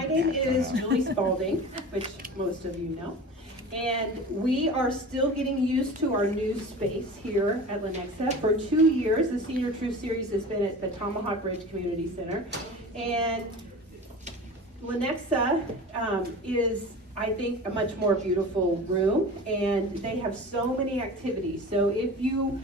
My name is Julie Spalding, which most of you know. And we are still getting used to our new space here at Lenexa. For 2 years, the Senior Truth Series has been at the Tomahawk Ridge Community Center. And Lenexa is, I think, a much more beautiful room, and they have so many activities. So if you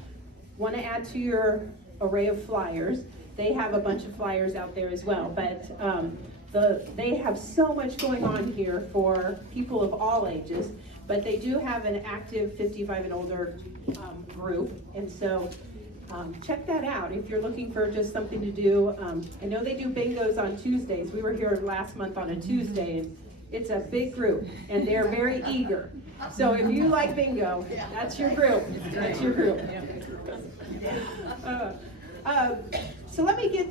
want to add to your array of flyers, they have a bunch of flyers out there as well. But they have so much going on here for people of all ages. But they do have an active 55 and older group, and so check that out if you're looking for just something to do. I know they do bingos on Tuesdays. We were here last month on a Tuesday, and it's a big group, and they're very eager. So if you like bingo, that's your group. That's your group. So let me,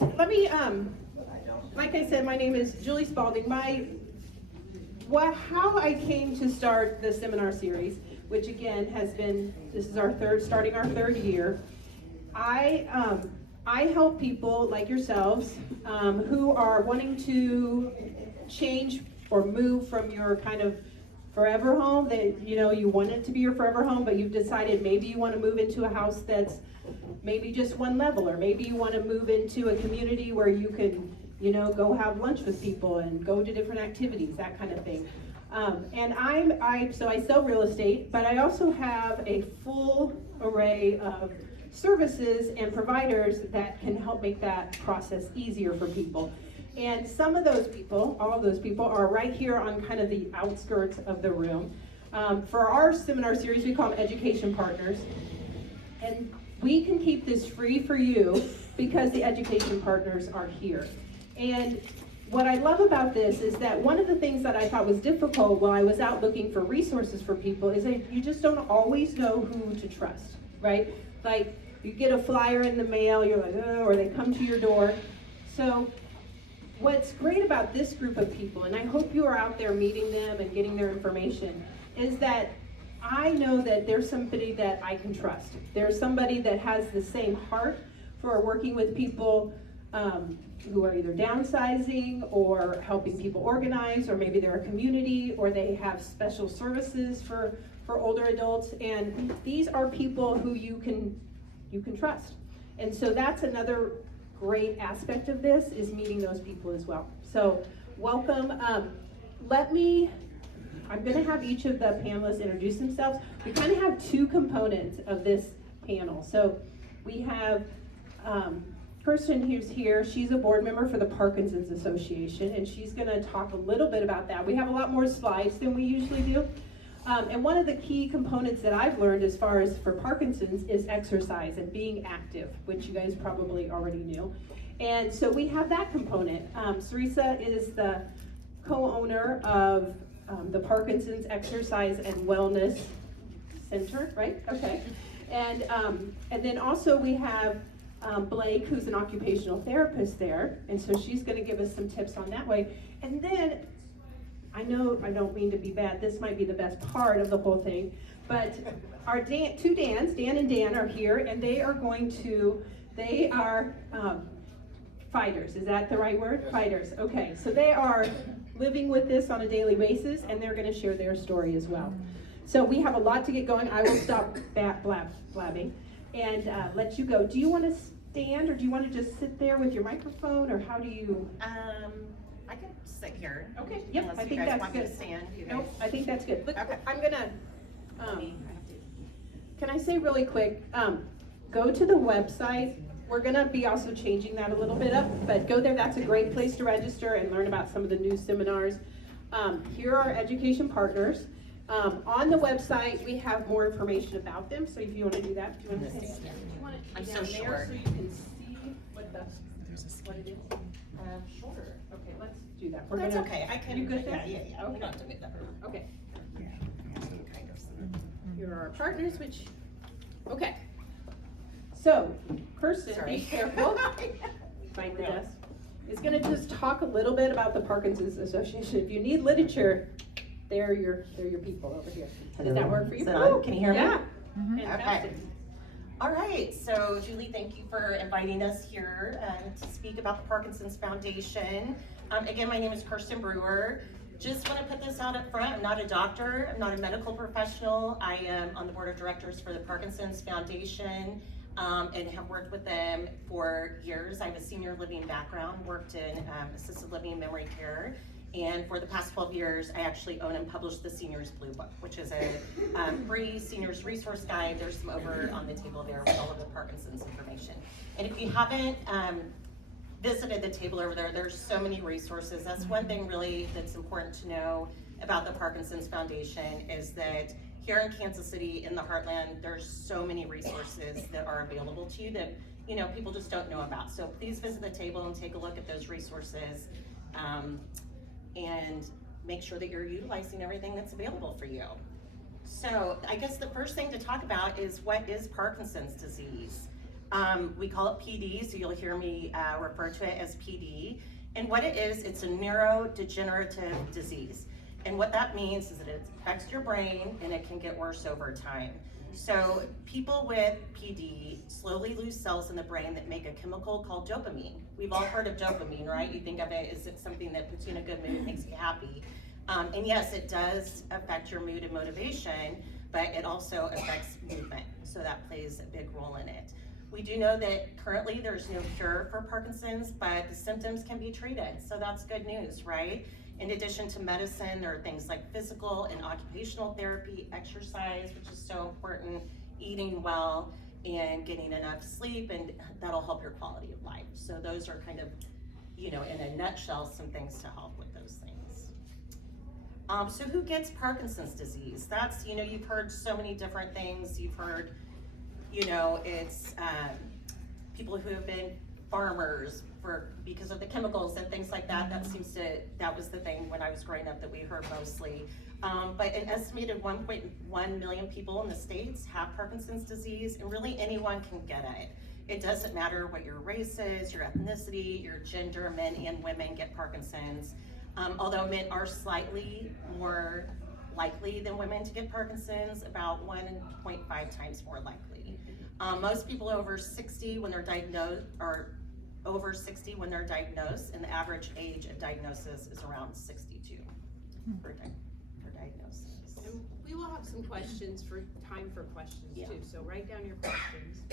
like I said, my name is Julie Spalding. How I came to start the seminar series, which again has been, this is starting our third year. I help people like yourselves who are wanting to change or move from your kind of forever home that you want it to be your forever home, but you've decided maybe you want to move into a house that's maybe just one level, or maybe you want to move into a community where you can go have lunch with people and go to different activities, that kind of thing. So I sell real estate, but I also have a full array of services and providers that can help make that process easier for people. And some of those people, all of those people, are right here on kind of the outskirts of the room. For our seminar series, we call them education partners. And we can keep this free for you because the education partners are here. And what I love about this is that one of the things that I thought was difficult while I was out looking for resources for people is that you just don't always know who to trust, right? Like you get a flyer in the mail, you're like, oh, or they come to your door. So what's great about this group of people, and I hope you are out there meeting them and getting their information, is that I know that there's somebody that I can trust. There's somebody that has the same heart for working with people who are either downsizing or helping people organize, or maybe they're a community, or they have special services for older adults. And these are people who you can trust. And so that's another great aspect of this, is meeting those people as well. So welcome. I'm going to have each of the panelists introduce themselves. We kind of have two components of this panel. So we have Kirsten, who's here. She's a board member for the Parkinson's Association, and she's going to talk a little bit about that. We have a lot more slides than we usually do. And one of the key components that I've learned as far as for Parkinson's is exercise and being active, which you guys probably already knew. And so we have that component. Sarisa is the co-owner of the Parkinson's Exercise and Wellness Center, right? Okay. And then also we have Blake, who's an occupational therapist there, and so she's going to give us some tips on that way. And then, I know I don't mean to be bad, this might be the best part of the whole thing, but our two Dans, Dan and Dan, are here, and they are fighters. Is that the right word? Yes. Fighters. Okay, so they are living with this on a daily basis, and they're going to share their story as well. So we have a lot to get going. I will stop blabbing and let you go. Do you want to stand, or do you want to just sit there with your microphone, or how do you? I can sit here. Okay. Yep. Unless I think you guys that's want good. Me to stand. Nope. I think that's good. Look, okay. I'm gonna. Can I say really quick? Go to the website. We're gonna be also changing that a little bit up, but go there. That's a great place to register and learn about some of the new seminars. Here are our education partners. On the website, we have more information about them. So if you want to do that, do you want to stand? I'm so short. So you can see what it is. Shorter. Okay, let's do that. That's okay. I can. You good there? Yeah. Okay. We don't have to make that. Okay. Kind of. Here are our partners, okay. So, Kirsten, be careful. Find the desk. Is going to just talk a little bit about the Parkinson's Association. If you need literature, they're your people over here. Does that work for you? Can you hear me? Yeah. Okay. All right, so Julie, thank you for inviting us here to speak about the Parkinson's Foundation. Again, my name is Kirsten Brewer. Just want to put this out up front. I'm not a doctor. I'm not a medical professional. I am on the board of directors for the Parkinson's Foundation and have worked with them for years. I have a senior living background, worked in assisted living and memory care. And for the past 12 years, I actually own and publish the Seniors Blue Book, which is a free seniors resource guide. There's some over on the table there with all of the Parkinson's information. And if you haven't visited the table over there, there's so many resources. That's one thing really that's important to know about the Parkinson's Foundation is that here in Kansas City, in the heartland, there's so many resources that are available to you that people just don't know about. So please visit the table and take a look at those resources and make sure that you're utilizing everything that's available for you. So I guess the first thing to talk about is what is Parkinson's disease? We call it PD, so you'll hear me refer to it as PD. And what it is, it's a neurodegenerative disease. And what that means is that it affects your brain and it can get worse over time. So people with PD slowly lose cells in the brain that make a chemical called dopamine. We've all heard of dopamine, right? You think of it as it's something that puts you in a good mood, makes you happy. And yes, it does affect your mood and motivation, but it also affects movement. So that plays a big role in it. We do know that currently there's no cure for Parkinson's, but the symptoms can be treated. So that's good news, right? In addition to medicine, there are things like physical and occupational therapy, exercise, which is so important, eating well, and getting enough sleep, and that'll help your quality of life. So those are kind of, in a nutshell, some things to help with those things. So who gets Parkinson's disease? That's, you've heard so many different things. You've heard, it's people who have been farmers because of the chemicals and things like that. That was the thing when I was growing up that we heard mostly. But an estimated 1.1 million people in the States have Parkinson's disease, and really anyone can get it. It doesn't matter what your race is, your ethnicity, your gender. Men and women get Parkinson's. Although men are slightly more likely than women to get Parkinson's, about 1.5 times more likely. Most people over 60 when they're diagnosed are over 60 when they're diagnosed, and the average age of diagnosis is around 62 for diagnosis. And we will have some questions time for questions too, so write down your questions.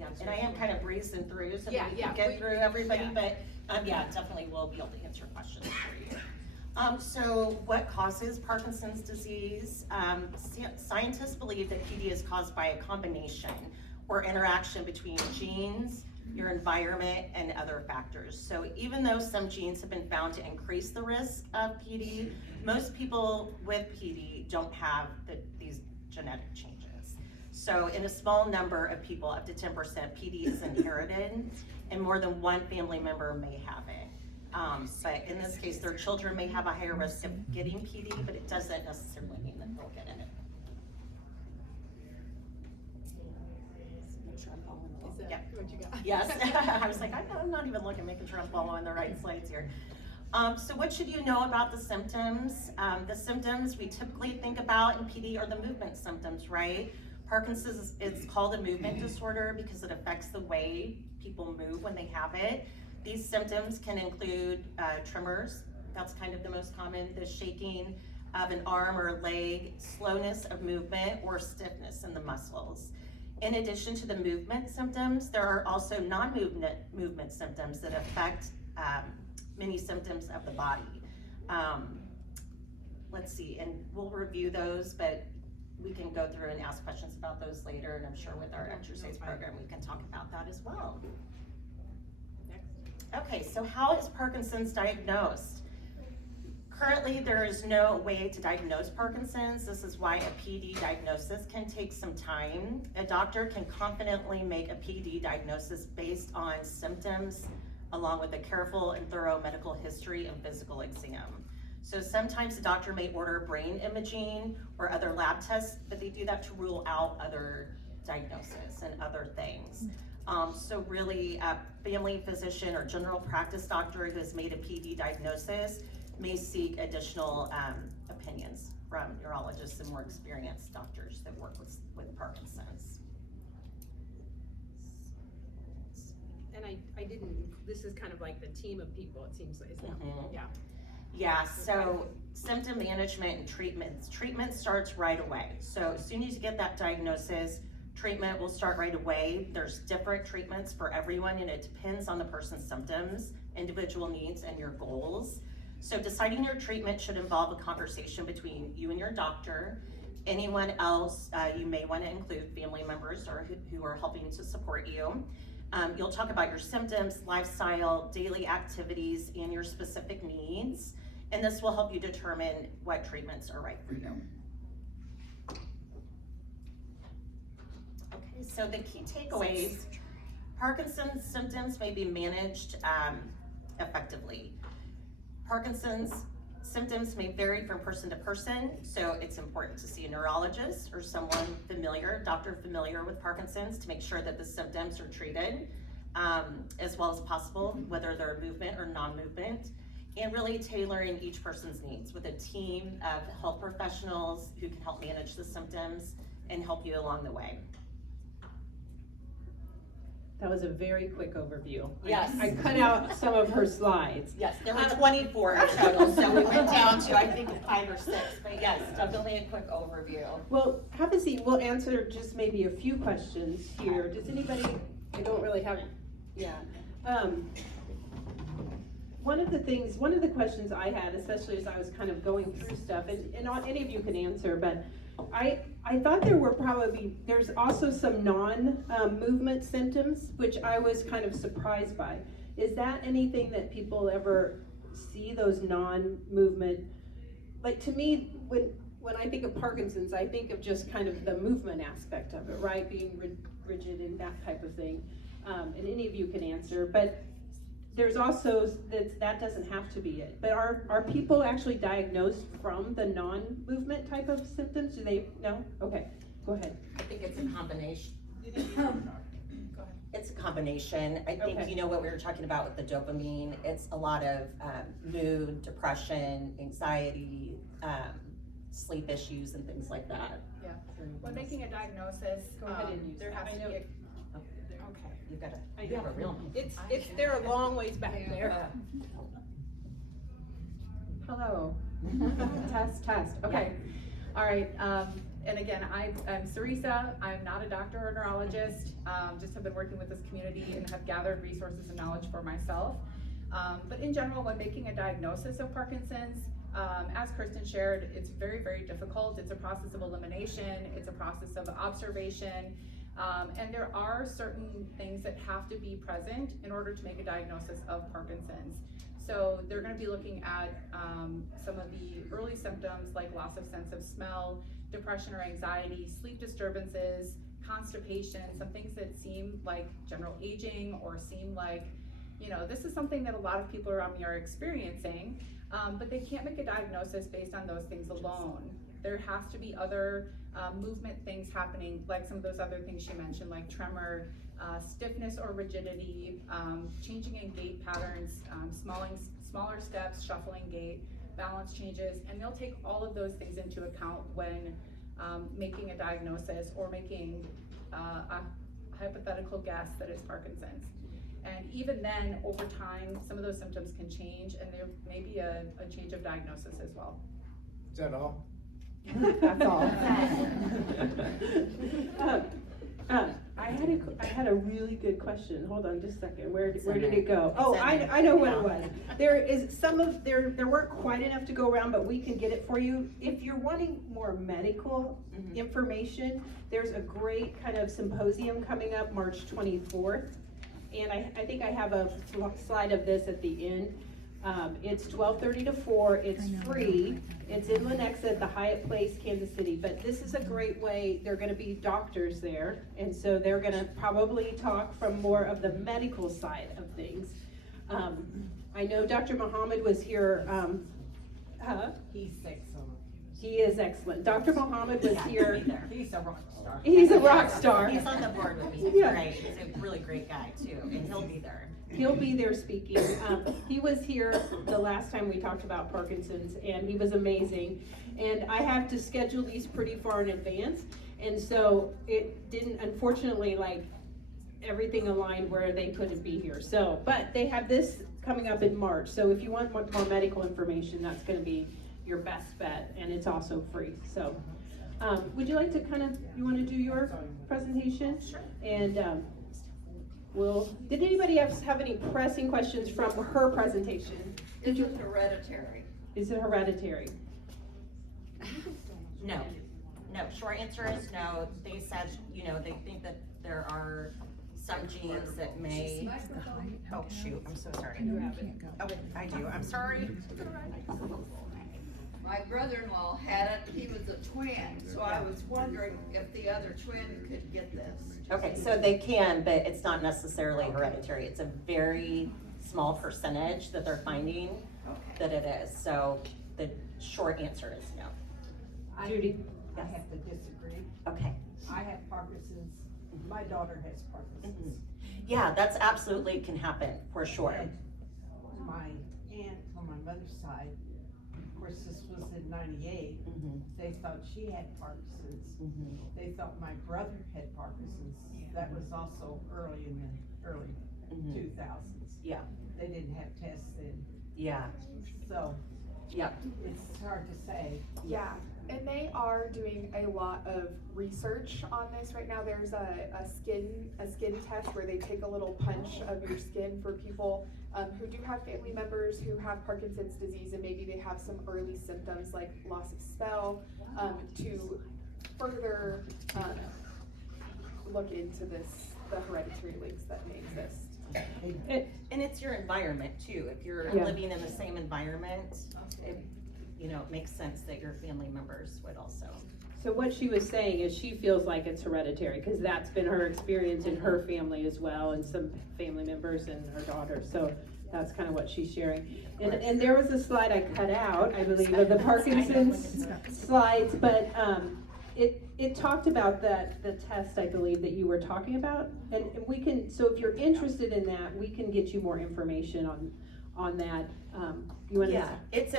Yeah, and I am kind of breezing through so that we can get through everybody, but definitely we'll be able to answer questions for you. So what causes Parkinson's disease? Scientists believe that PD is caused by a combination or interaction between genes, your environment, and other factors. So even though some genes have been found to increase the risk of PD, most people with PD don't have these genetic changes. So in a small number of people, up to 10%, PD is inherited, and more than one family member may have it. But in this case, their children may have a higher risk of getting PD, but it doesn't necessarily mean that they'll get it. What you got? Yes, I was like, I'm not even looking, making sure I'm following the right slides here. So what should you know about the symptoms? The symptoms we typically think about in PD are the movement symptoms, right? Parkinson's is called a movement disorder because it affects the way people move when they have it. These symptoms can include tremors, that's kind of the most common, the shaking of an arm or leg, slowness of movement, or stiffness in the muscles. In addition to the movement symptoms, there are also non-movement symptoms that affect many symptoms of the body. Let's see, and we'll review those, but we can go through and ask questions about those later, and I'm sure with our exercise program we can talk about that as well. Okay, so how is Parkinson's diagnosed? Currently, there is no way to diagnose Parkinson's. This is why a PD diagnosis can take some time. A doctor can confidently make a PD diagnosis based on symptoms, along with a careful and thorough medical history and physical exam. So sometimes the doctor may order brain imaging or other lab tests, but they do that to rule out other diagnoses and other things. So really, a family physician or general practice doctor who has made a PD diagnosis may seek additional opinions from neurologists and more experienced doctors that work with Parkinson's. And I didn't, this is kind of like the team of people, it seems like, isn't it? Mhm. Yeah. Yeah, so symptom management and treatments. Treatment starts right away. So as soon as you get that diagnosis, treatment will start right away. There's different treatments for everyone, and it depends on the person's symptoms, individual needs, and your goals. So deciding your treatment should involve a conversation between you and your doctor. Anyone else, you may want to include family members or who are helping to support you. You'll talk about your symptoms, lifestyle, daily activities, and your specific needs. And this will help you determine what treatments are right for you. Okay, so the key takeaways: Parkinson's symptoms may be managed effectively. Parkinson's symptoms may vary from person to person, so it's important to see a neurologist or someone familiar, doctor familiar with Parkinson's, to make sure that the symptoms are treated as well as possible, whether they're movement or non-movement, and really tailoring each person's needs with a team of health professionals who can help manage the symptoms and help you along the way. That was a very quick overview. Yes. I cut out some of her slides. Yes, there were 24 in total, so we went down to, I think, 5 or 6, but yes, definitely a quick overview. Well, have a seat. We'll answer just maybe a few questions here. Does anybody, I don't really have, yeah. One of the questions I had, especially as I was kind of going through stuff, and not any of you can answer, but I thought there's also some non-movement symptoms, which I was kind of surprised by. Is that anything that people ever see, those non-movement? Like, to me, when I think of Parkinson's, I think of just kind of the movement aspect of it, right? Being rigid and that type of thing. And any of you can answer, but there's also, that doesn't have to be it. But are people actually diagnosed from the non-movement type of symptoms? Do they know? Okay, go ahead. I think it's a combination. It's a combination. I think, Okay. you know what we were talking about with the dopamine, it's a lot of mood, depression, anxiety, sleep issues and things like that. Yeah. When making a diagnosis, Go ahead and use there that. has I to know- be a, okay. You've got I you have a know. real. They're a long ways back there. Hello. Test. Okay. All right, and again, I'm Sarisa. I'm not a doctor or neurologist, just have been working with this community and have gathered resources and knowledge for myself. But in general, when making a diagnosis of Parkinson's, as Kristen shared, it's very, very difficult. It's a process of elimination. It's a process of observation. And there are certain things that have to be present in order to make a diagnosis of Parkinson's. So they're going to be looking at some of the early symptoms like loss of sense of smell, depression or anxiety, sleep disturbances, constipation, some things that seem like general aging or seem like, you know, this is something that a lot of people around me are experiencing, but they can't make a diagnosis based on those things alone. There has to be other movement things happening, like some of those other things she mentioned, like tremor, stiffness or rigidity, changing in gait patterns, smaller steps, shuffling gait, balance changes, and they'll take all of those things into account when making a diagnosis or making a hypothetical guess that it's Parkinson's. And even then, over time, some of those symptoms can change, and there may be a change of diagnosis as well. Is that all? That's all. I had a really good question. Hold on just a second. Where did it go? Oh, I know what it was. There weren't quite enough to go around, but we can get it for you. If you're wanting more medical information, there's a great kind of symposium coming up March 24th. And I think I have a slide of this at the end. It's 12:30 to 4, it's free, it's in Lenexa at the Hyatt Place, Kansas City, but this is a great way, there are gonna be doctors there, and so they're gonna probably talk from more of the medical side of things. I know Dr. Muhammad was here, He's sick, so. he is excellent. Dr. Muhammad was here, He's a rock star. he's a rock star. He's on the board with me, he's Yeah. great, he's a really great guy too, and he'll be there. He'll be there speaking. He was here the last time we talked about Parkinson's, and he was amazing. And I have to schedule these pretty far in advance, and so it didn't, unfortunately, like, everything aligned where they couldn't be here. So, but they have this coming up in March. So if you want more medical information, that's gonna be your best bet, and it's also free. So, would you like to you wanna do your presentation? Sure. And, did anybody else have any pressing questions from her presentation? Is it hereditary? Is it hereditary? No, no, short answer is no. They said, you know, they think that there are some genes that may, oh shoot, I'm so sorry. Oh, I do, I'm sorry. My brother-in-law had it, he was a twin, so I was wondering if the other twin could get this. Okay, so they can, but it's not necessarily hereditary. It's a very small percentage that they're finding that it is. So the short answer is no. Judy? I have to disagree. Okay. I have Parkinson's, my daughter has Parkinson's. Yeah, that's absolutely can happen, for sure. And my aunt on my mother's side, of course, this was in '98, they thought she had Parkinson's. They thought my brother had Parkinson's. That was also early in the early 2000s. Yeah. They didn't have tests then, Yeah, so yeah. it's hard to say. Yeah, and they are doing a lot of research on this right now. There's a skin test where they take a little punch of your skin for people who do have family members who have Parkinson's disease, and maybe they have some early symptoms like loss of smell, to further look into the hereditary links that may exist. And it's your environment too. If you're Yeah. living in the same environment, it, you know, it makes sense that your family members would also. So what she was saying is she feels like it's hereditary, because that's been her experience in her family as well, and some family members and her daughter. So that's kind of what she's sharing. And there was a slide I cut out, I believe, of the Parkinson's slides, but it talked about the test, I believe, that you were talking about. And we can, so if you're interested in that, we can get you more information on that. You wanna? Yeah, it's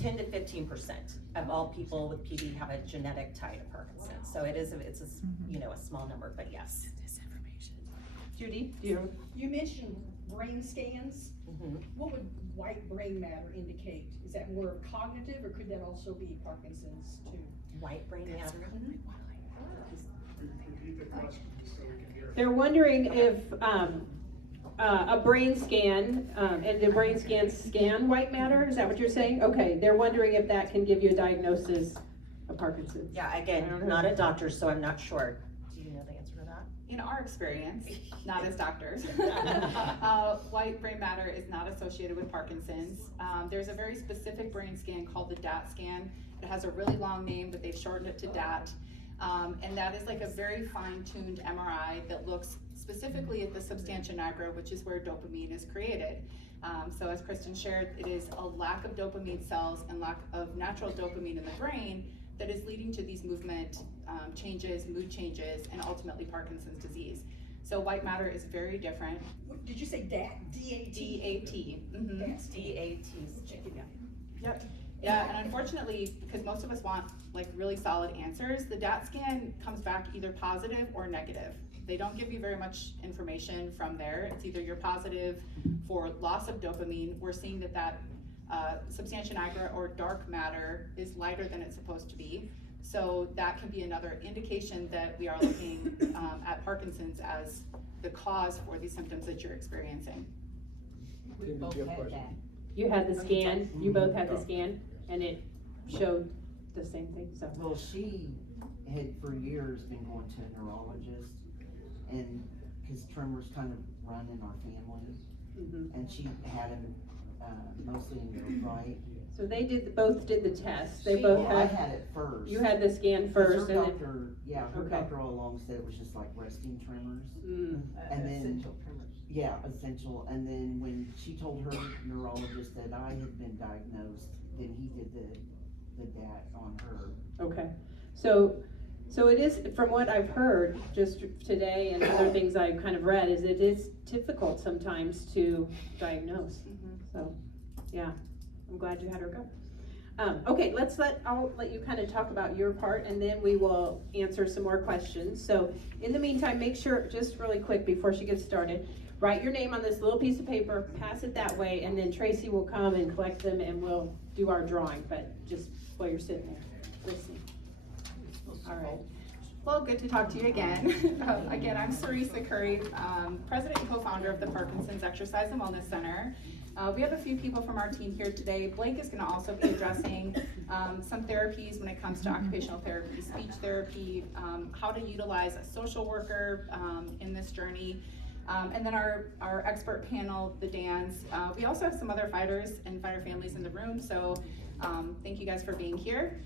10 to 15% of all people with PD have a genetic tie to Parkinson's. So it's a you know, a small number, but yes. Judy, do you? You mentioned brain scans. What would white brain matter indicate? Is that more of cognitive, or could that also be Parkinson's too? White brain matter. They're wondering if a brain scan, and the brain scans scan white matter, is that what you're saying? Okay, they're wondering if that can give you a diagnosis of Parkinson's. Yeah, I again, don't know. not a doctor, so I'm not sure. Do you know the answer to that? In our experience, not as doctors, white brain matter is not associated with Parkinson's. There's a very specific brain scan called the DAT scan. It has a really long name, but they've shortened it to DAT. And that is like a very fine-tuned MRI that looks specifically at the substantia nigra, which is where dopamine is created. So as Kristen shared, it is a lack of dopamine cells and lack of natural dopamine in the brain that is leading to these movement changes, mood changes, and ultimately Parkinson's disease. So white matter is very different. What, did you say DAT? D-A-T? D-A-T. That's DATs. Check it out. Yep. Yeah, and unfortunately, because most of us want like really solid answers, the DAT scan comes back either positive or negative. They don't give you very much information from there. It's either you're positive for loss of dopamine. We're seeing that substantia nigra or dark matter is lighter than it's supposed to be. So that can be another indication that we are looking at Parkinson's as the cause for these symptoms that you're experiencing. We both had that. You had the scan, you both had the scan, and it showed the same thing, so. Well, she had for years been going to a neurologist, and because tremors kind of run in our family, and she had them mostly in the right. So they both did the test, they She- both I had, had it first. you had the scan first, Her and then. doctor, her Okay. doctor all along said it was just like resting tremors. Mm. And then- Essential tremors. Yeah, essential. And then when she told her neurologist that I had been diagnosed, then he did the DAT on her. Okay, so it is, from what I've heard, just today and other things I've kind of read, is it is difficult sometimes to diagnose. So, yeah, I'm glad you had her go. Okay, I'll let you kind of talk about your part and then we will answer some more questions. So in the meantime, make sure, just really quick before she gets started, write your name on this little piece of paper, pass it that way, and then Tracy will come and collect them and we'll do our drawing, but just while you're sitting there, listening. All right. Well, good to talk to you again. Again, I'm Sarisa Curry, president and co-founder of the Parkinson's Exercise and Wellness Center. We have a few people from our team here today. Blake is going to also be addressing some therapies when it comes to occupational therapy, speech therapy, how to utilize a social worker in this journey. And then our expert panel, the Dans. We also have some other fighters and fighter families in the room, so thank you guys for being here.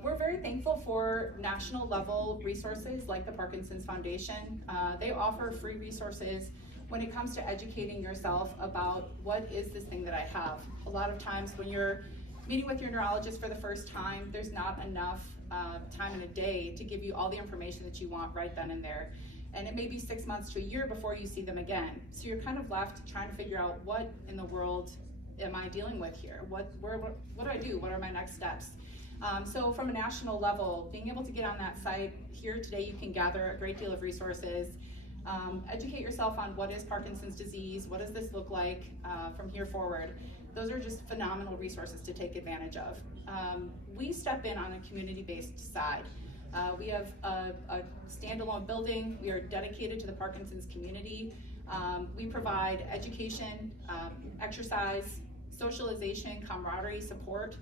We're very thankful for national level resources like the Parkinson's Foundation. They offer free resources when it comes to educating yourself about what is this thing that I have. A lot of times when you're meeting with your neurologist for the first time, there's not enough time in a day to give you all the information that you want right then and there. And it may be 6 months to a year before you see them again. So you're kind of left trying to figure out what in the world am I dealing with here? What do I do? What are my next steps? So from a national level, being able to get on that site, here today you can gather a great deal of resources. Educate yourself on what is Parkinson's disease, what does this look like from here forward. Those are just phenomenal resources to take advantage of. We step in on a community-based side. We have a standalone building. We are dedicated to the Parkinson's community. We provide education, exercise, socialization, camaraderie, support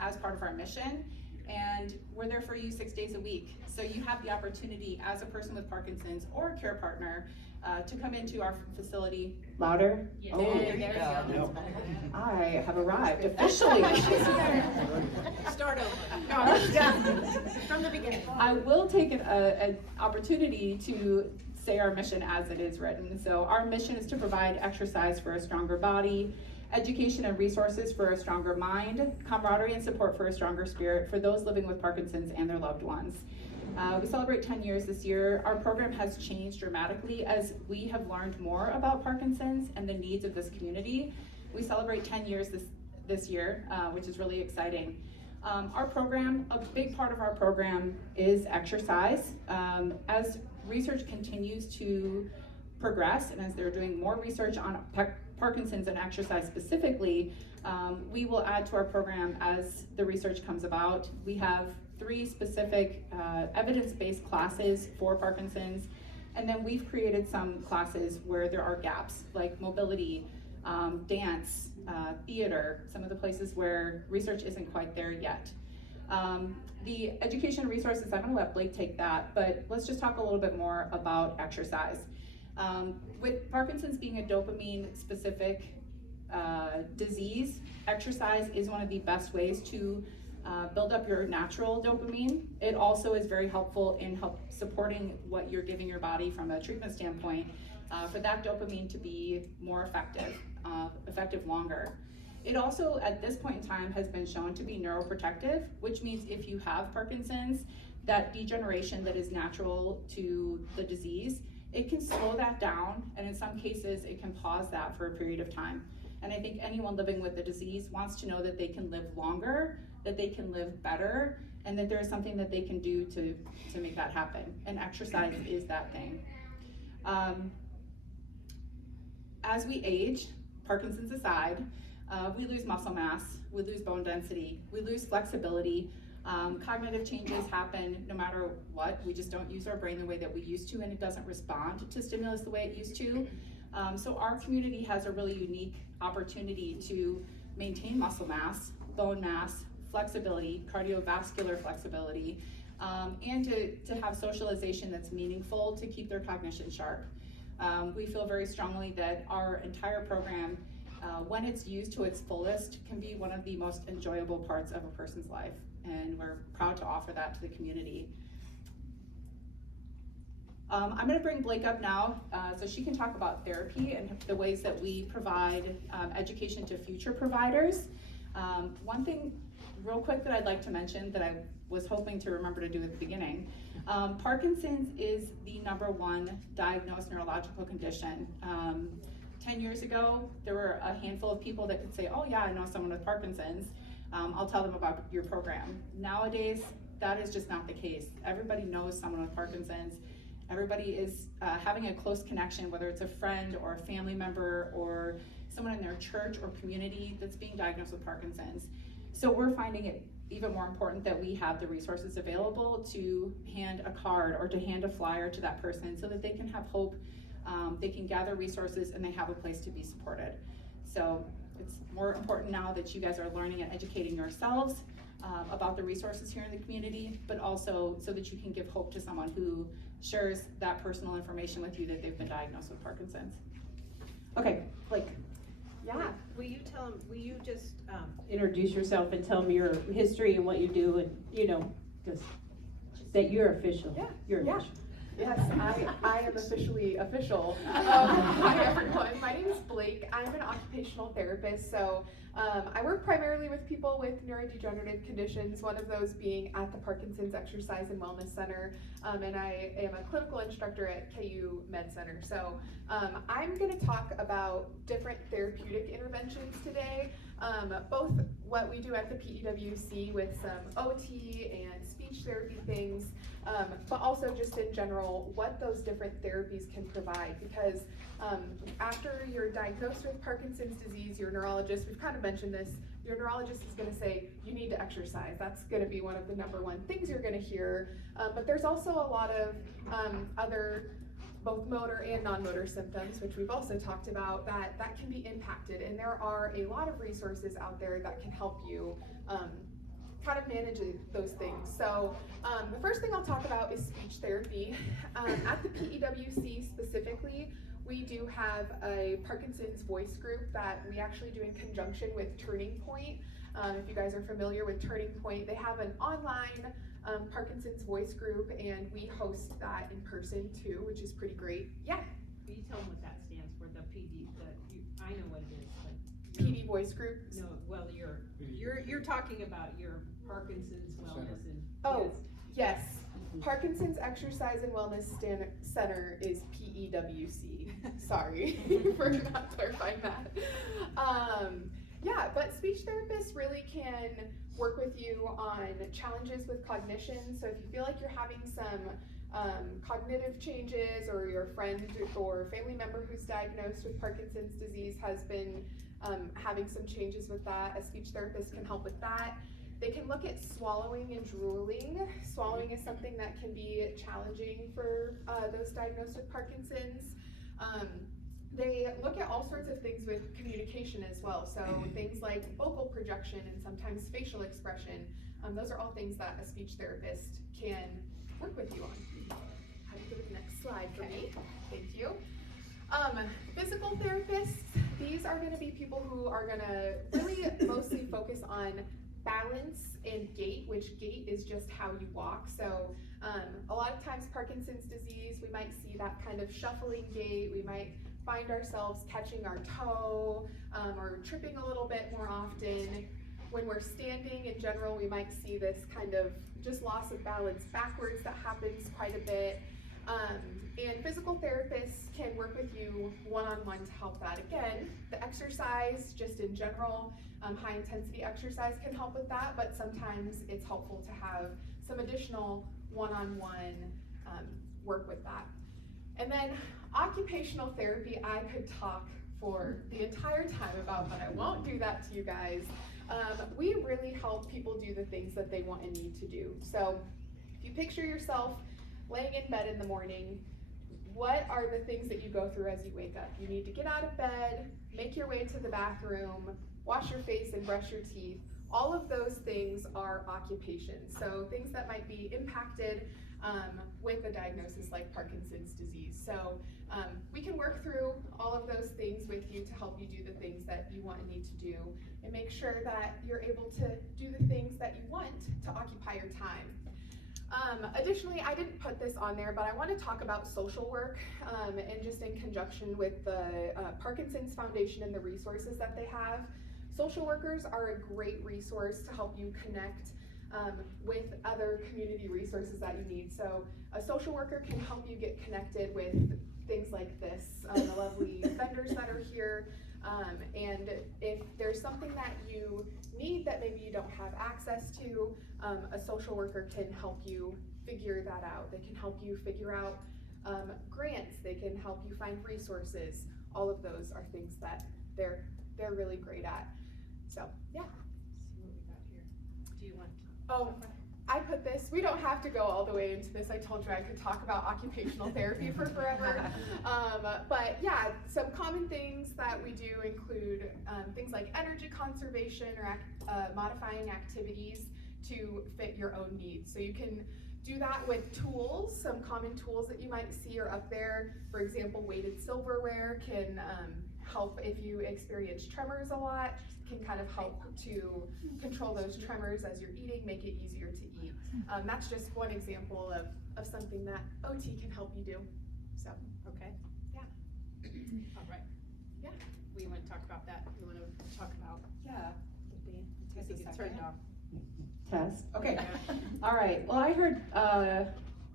as part of our mission. And we're there for you 6 days a week. So you have the opportunity as a person with Parkinson's or a care partner to come into our facility. Louder? Yeah. Oh, There you go. I have arrived officially. Start over. Yeah. From the beginning. I will take an opportunity to say our mission as it is written. So our mission is to provide exercise for a stronger body, education and resources for a stronger mind, camaraderie and support for a stronger spirit for those living with Parkinson's and their loved ones. We celebrate 10 years this year. Our program has changed dramatically as we have learned more about Parkinson's and the needs of this community. We celebrate 10 years this year, which is really exciting. Our program, a big part of our program is exercise. As research continues to progress and as they're doing more research on Parkinson's and exercise specifically, we will add to our program as the research comes about. We have 3 specific evidence-based classes for Parkinson's, and then we've created some classes where there are gaps, like mobility, dance, theater, some of the places where research isn't quite there yet. The education resources, I'm gonna let Blake take that, but let's just talk a little bit more about exercise. With Parkinson's being a dopamine-specific disease, exercise is one of the best ways to build up your natural dopamine. It also is very helpful in supporting what you're giving your body from a treatment standpoint for that dopamine to be more effective longer. It also, at this point in time, has been shown to be neuroprotective, which means if you have Parkinson's, that degeneration that is natural to the disease, it can slow that down, and in some cases, it can pause that for a period of time. And I think anyone living with the disease wants to know that they can live longer, that they can live better, and that there is something that they can do to make that happen. And exercise is that thing. As we age, Parkinson's aside, we lose muscle mass, we lose bone density, we lose flexibility. Cognitive changes happen no matter what. We just don't use our brain the way that we used to, and it doesn't respond to stimulus the way it used to. So our community has a really unique opportunity to maintain muscle mass, bone mass, flexibility, cardiovascular flexibility, and to have socialization that's meaningful to keep their cognition sharp. We feel very strongly that our entire program, when it's used to its fullest, can be one of the most enjoyable parts of a person's life, and we're proud to offer that to the community. I'm going to bring Blake up now so she can talk about therapy and the ways that we provide education to future providers. One thing real quick that I'd like to mention that I was hoping to remember to do at the beginning, Parkinson's is the #1 diagnosed neurological condition. 10 years ago, there were a handful of people that could say, oh yeah, I know someone with Parkinson's. I'll tell them about your program. Nowadays, that is just not the case. Everybody knows someone with Parkinson's. Everybody is having a close connection, whether it's a friend or a family member or someone in their church or community that's being diagnosed with Parkinson's. So we're finding it even more important that we have the resources available to hand a card or to hand a flyer to that person so that they can have hope, they can gather resources, and they have a place to be supported. So it's more important now that you guys are learning and educating yourselves about the resources here in the community, but also so that you can give hope to someone who shares that personal information with you that they've been diagnosed with Parkinson's. Okay, Blake, Yeah, will you just, introduce yourself and tell them your history and what you do, and, you know, just that you're official. Yeah, You're yeah. official. Yes, I am officially official. Hi everyone, my name is Blake. I'm an occupational therapist, so I work primarily with people with neurodegenerative conditions, one of those being at the Parkinson's Exercise and Wellness Center, and I am a clinical instructor at KU Med Center. So I'm going to talk about different therapeutic interventions today, both what we do at the PEWC with some OT and speech therapy things, but also just in general what those different therapies can provide, because after you're diagnosed with Parkinson's disease, your neurologist, we've kind of mentioned this, your neurologist is going to say you need to exercise. That's going to be one of the number one things you're going to hear, but there's also a lot of other both motor and non-motor symptoms, which we've also talked about, that can be impacted, and there are a lot of resources out there that can help you kind of manage those things. So the first thing I'll talk about is speech therapy. At the PEWC specifically, we do have a Parkinson's voice group that we actually do in conjunction with Turning Point. If you guys are familiar with Turning Point, they have an online Parkinson's voice group, and we host that in person too, which is pretty great. Yeah. will you tell them what that stands for, the PD, I know what it is, but. PD voice group. No, well, you're talking about your Parkinson's wellness and. Oh, yes. Parkinson's Exercise and Wellness Center is PEWC. Sorry for not clarifying that. Yeah, but speech therapists really can work with you on challenges with cognition. So if you feel like you're having some cognitive changes, or your friend or family member who's diagnosed with Parkinson's disease has been having some changes with that, a speech therapist can help with that. They can look at swallowing and drooling. Swallowing is something that can be challenging for those diagnosed with Parkinson's. They look at all sorts of things with communication as well. So things like vocal projection and sometimes facial expression. Those are all things that a speech therapist can work with you on. How do you go to the next slide for me? Thank you. Physical therapists, these are going to be people who are going to really mostly focus on balance and gait, which gait is just how you walk. So a lot of times Parkinson's disease, we might see that kind of shuffling gait. We might find ourselves catching our toe or tripping a little bit more often. When we're standing in general, we might see this kind of just loss of balance backwards that happens quite a bit. And physical therapists can work with you one-on-one to help that. Again, the exercise, just in general, high intensity exercise can help with that, but sometimes it's helpful to have some additional one-on-one work with that. And then occupational therapy, I could talk for the entire time about, but I won't do that to you guys. We really help people do the things that they want and need to do. So if you picture yourself laying in bed in the morning, what are the things that you go through as you wake up? You need to get out of bed, make your way to the bathroom, wash your face and brush your teeth. All of those things are occupations. So things that might be impacted with a diagnosis like Parkinson's disease. So we can work through all of those things with you to help you do the things that you want and need to do, and make sure that you're able to do the things that you want to occupy your time. Additionally, I didn't put this on there, but I want to talk about social work, and just in conjunction with the Parkinson's Foundation and the resources that they have. Social workers are a great resource to help you connect with other community resources that you need. So a social worker can help you get connected with things like this, the lovely vendors that are here. And if there's something that you need that maybe you don't have access to, a social worker can help you figure that out. They can help you figure out grants. They can help you find resources. All of those are things that they're really great at. So yeah. See what we got here. Do you want? Oh, I put this, we don't have to go all the way into this. I told you I could talk about occupational therapy for forever. But yeah, some common things that we do include things like energy conservation or modifying activities to fit your own needs. So you can do that with tools. Some common tools that you might see are up there. For example, weighted silverware can help if you experience tremors a lot, can kind of help to control those tremors as you're eating, make it easier to eat. That's just one example of something that OT can help you do. So, Okay. yeah. All right. Yeah. We want to talk about that. We want to talk about. Yeah. I think it's turned off. Test. Okay. All right. Well, I heard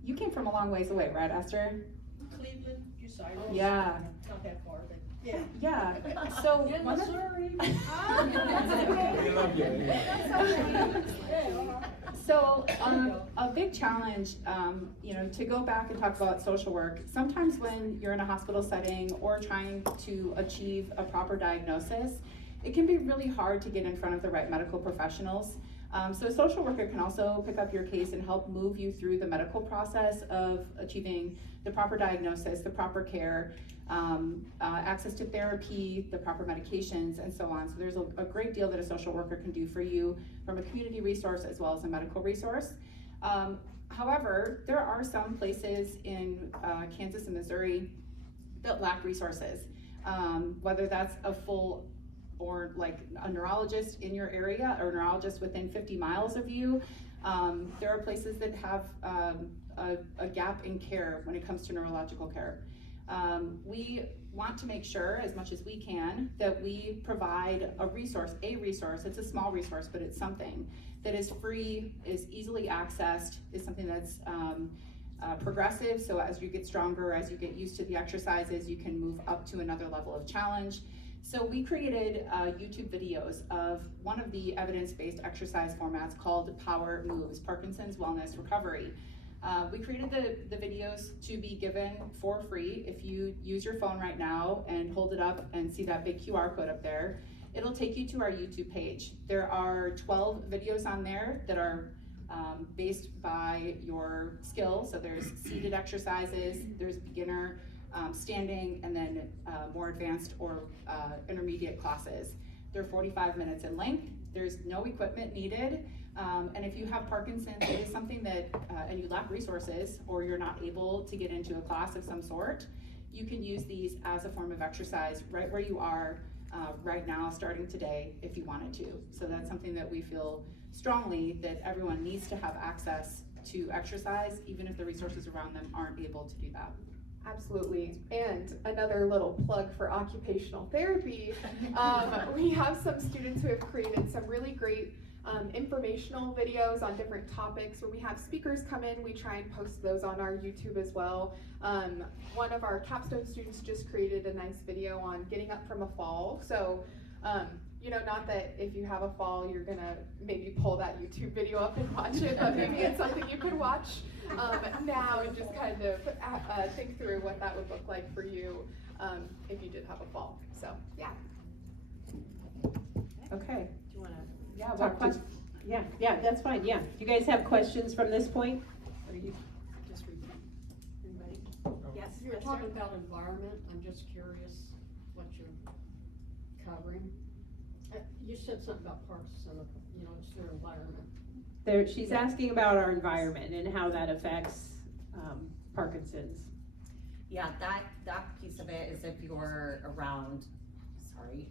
you came from a long ways away, right, Esther? Cleveland, Cyrus. Yeah. Not that far, but yeah. Yeah. So Yeah, one of- Missouri. We love you. So a big challenge, to go back and talk about social work, sometimes when you're in a hospital setting or trying to achieve a proper diagnosis, it can be really hard to get in front of the right medical professionals. So a social worker can also pick up your case and help move you through the medical process of achieving the proper diagnosis, the proper care, access to therapy, the proper medications, and so on. So there's a great deal that a social worker can do for you from a community resource as well as a medical resource. However, there are some places in Kansas and Missouri that lack resources, whether that's a full or like a neurologist in your area or a neurologist within 50 miles of you. There are places that have a gap in care when it comes to neurological care. We want to make sure as much as we can that we provide a resource, it's a small resource, but it's something that is free, is easily accessed, is something that's progressive, so as you get stronger, as you get used to the exercises, you can move up to another level of challenge. So we created YouTube videos of one of the evidence-based exercise formats called Power Moves, Parkinson's Wellness Recovery. We created the videos to be given for free. If you use your phone right now and hold it up and see that big QR code up there, it'll take you to our YouTube page. There are 12 videos on there that are based by your skill. So there's seated exercises, there's beginner, standing, and then more advanced or intermediate classes. They're 45 minutes in length. There's no equipment needed. And if you have Parkinson's, it is something that, and you lack resources, or you're not able to get into a class of some sort, you can use these as a form of exercise right where you are right now, starting today, if you wanted to. So that's something that we feel strongly that everyone needs to have access to exercise, even if the resources around them aren't able to do that. Absolutely. And another little plug for occupational therapy. We have some students who have created some really great informational videos on different topics. When we have speakers come in, we try and post those on our YouTube as well. One of our capstone students just created a nice video on getting up from a fall. So, not that if you have a fall, you're gonna maybe pull that YouTube video up and watch it, but maybe it's something you could watch now and just kind of think through what that would look like for you if you did have a fall. So, yeah. Okay. Do you want to? Yeah, what questions? Yeah, that's fine, yeah. Do you guys have questions from this point? Or you just repeat? Anybody? Yes. You're Esther? talking about environment, I'm just curious what you're covering. You said something about Parkinson, it's their environment. She's asking about our environment and how that affects Parkinson's. Yeah, that piece of it is if you're around, sorry.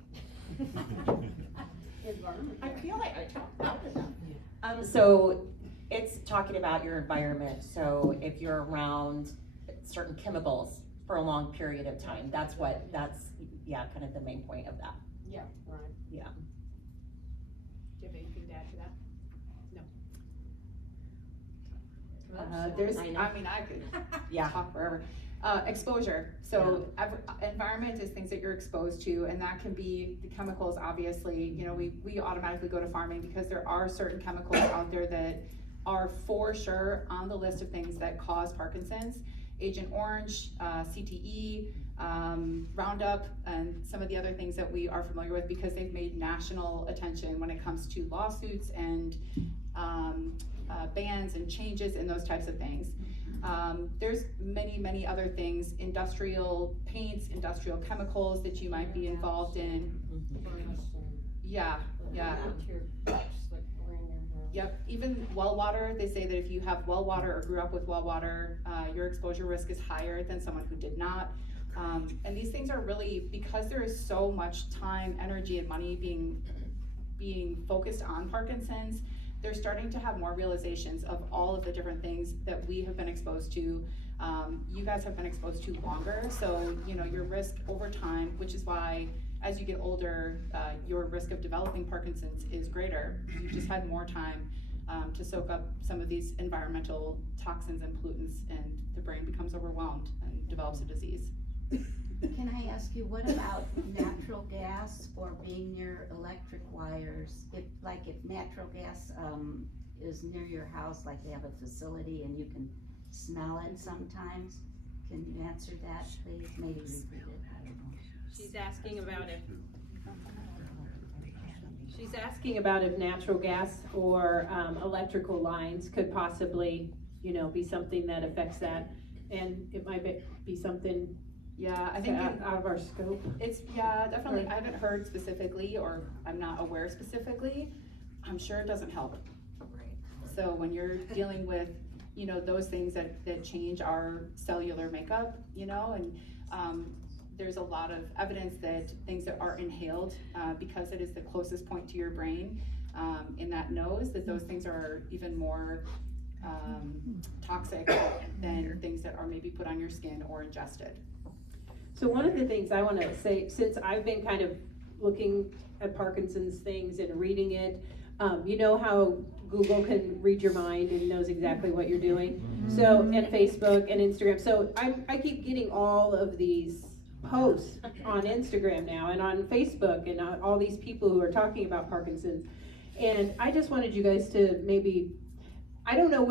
Environment. I feel like I talked about it. So it's talking about your environment. So if you're around certain chemicals for a long period of time, that's kind of the main point of that. Yeah, right. Yeah. Do you have anything to add to that? No. I could Yeah. talk forever. Exposure. So environment is things that you're exposed to, and that can be the chemicals, obviously. You know, we automatically go to farming because there are certain chemicals out there that are for sure on the list of things that cause Parkinson's. Agent Orange, CTE, Roundup, and some of the other things that we are familiar with because they've made national attention when it comes to lawsuits and bans and changes and those types of things. There's many other things, industrial paints, industrial chemicals that you might be involved in. Yeah. Yep, even well water, they say that if you have well water or grew up with well water, your exposure risk is higher than someone who did not. And these things are really, because there is so much time, energy, and money being focused on Parkinson's, they're starting to have more realizations of all of the different things that we have been exposed to. You guys have been exposed to longer, so you know your risk over time, which is why as you get older, your risk of developing Parkinson's is greater. You've just had more time to soak up some of these environmental toxins and pollutants, and the brain becomes overwhelmed and develops a disease. Can I ask you, what about natural gas or being near electric wires? If natural gas is near your house, like they have a facility and you can smell it sometimes, can you answer that, please? Maybe repeat it, I don't know. She's asking about if natural gas or electrical lines could possibly, you know, be something that affects that, and it might be something. Yeah, I think out of our scope. It's, yeah, definitely. I haven't heard specifically, or I'm not aware specifically. I'm sure it doesn't help. So when you're dealing with, you know, those things that change our cellular makeup, you know, and there's a lot of evidence that things that are inhaled, because it is the closest point to your brain, in that nose, that those things are even more toxic than things that are maybe put on your skin or ingested. So one of the things I want to say, since I've been kind of looking at Parkinson's things and reading it, you know how Google can read your mind and knows exactly what you're doing. So, and Facebook and Instagram. So I keep getting all of these posts on Instagram now and on Facebook and all these people who are talking about Parkinson's. And I just wanted you guys to maybe, I don't know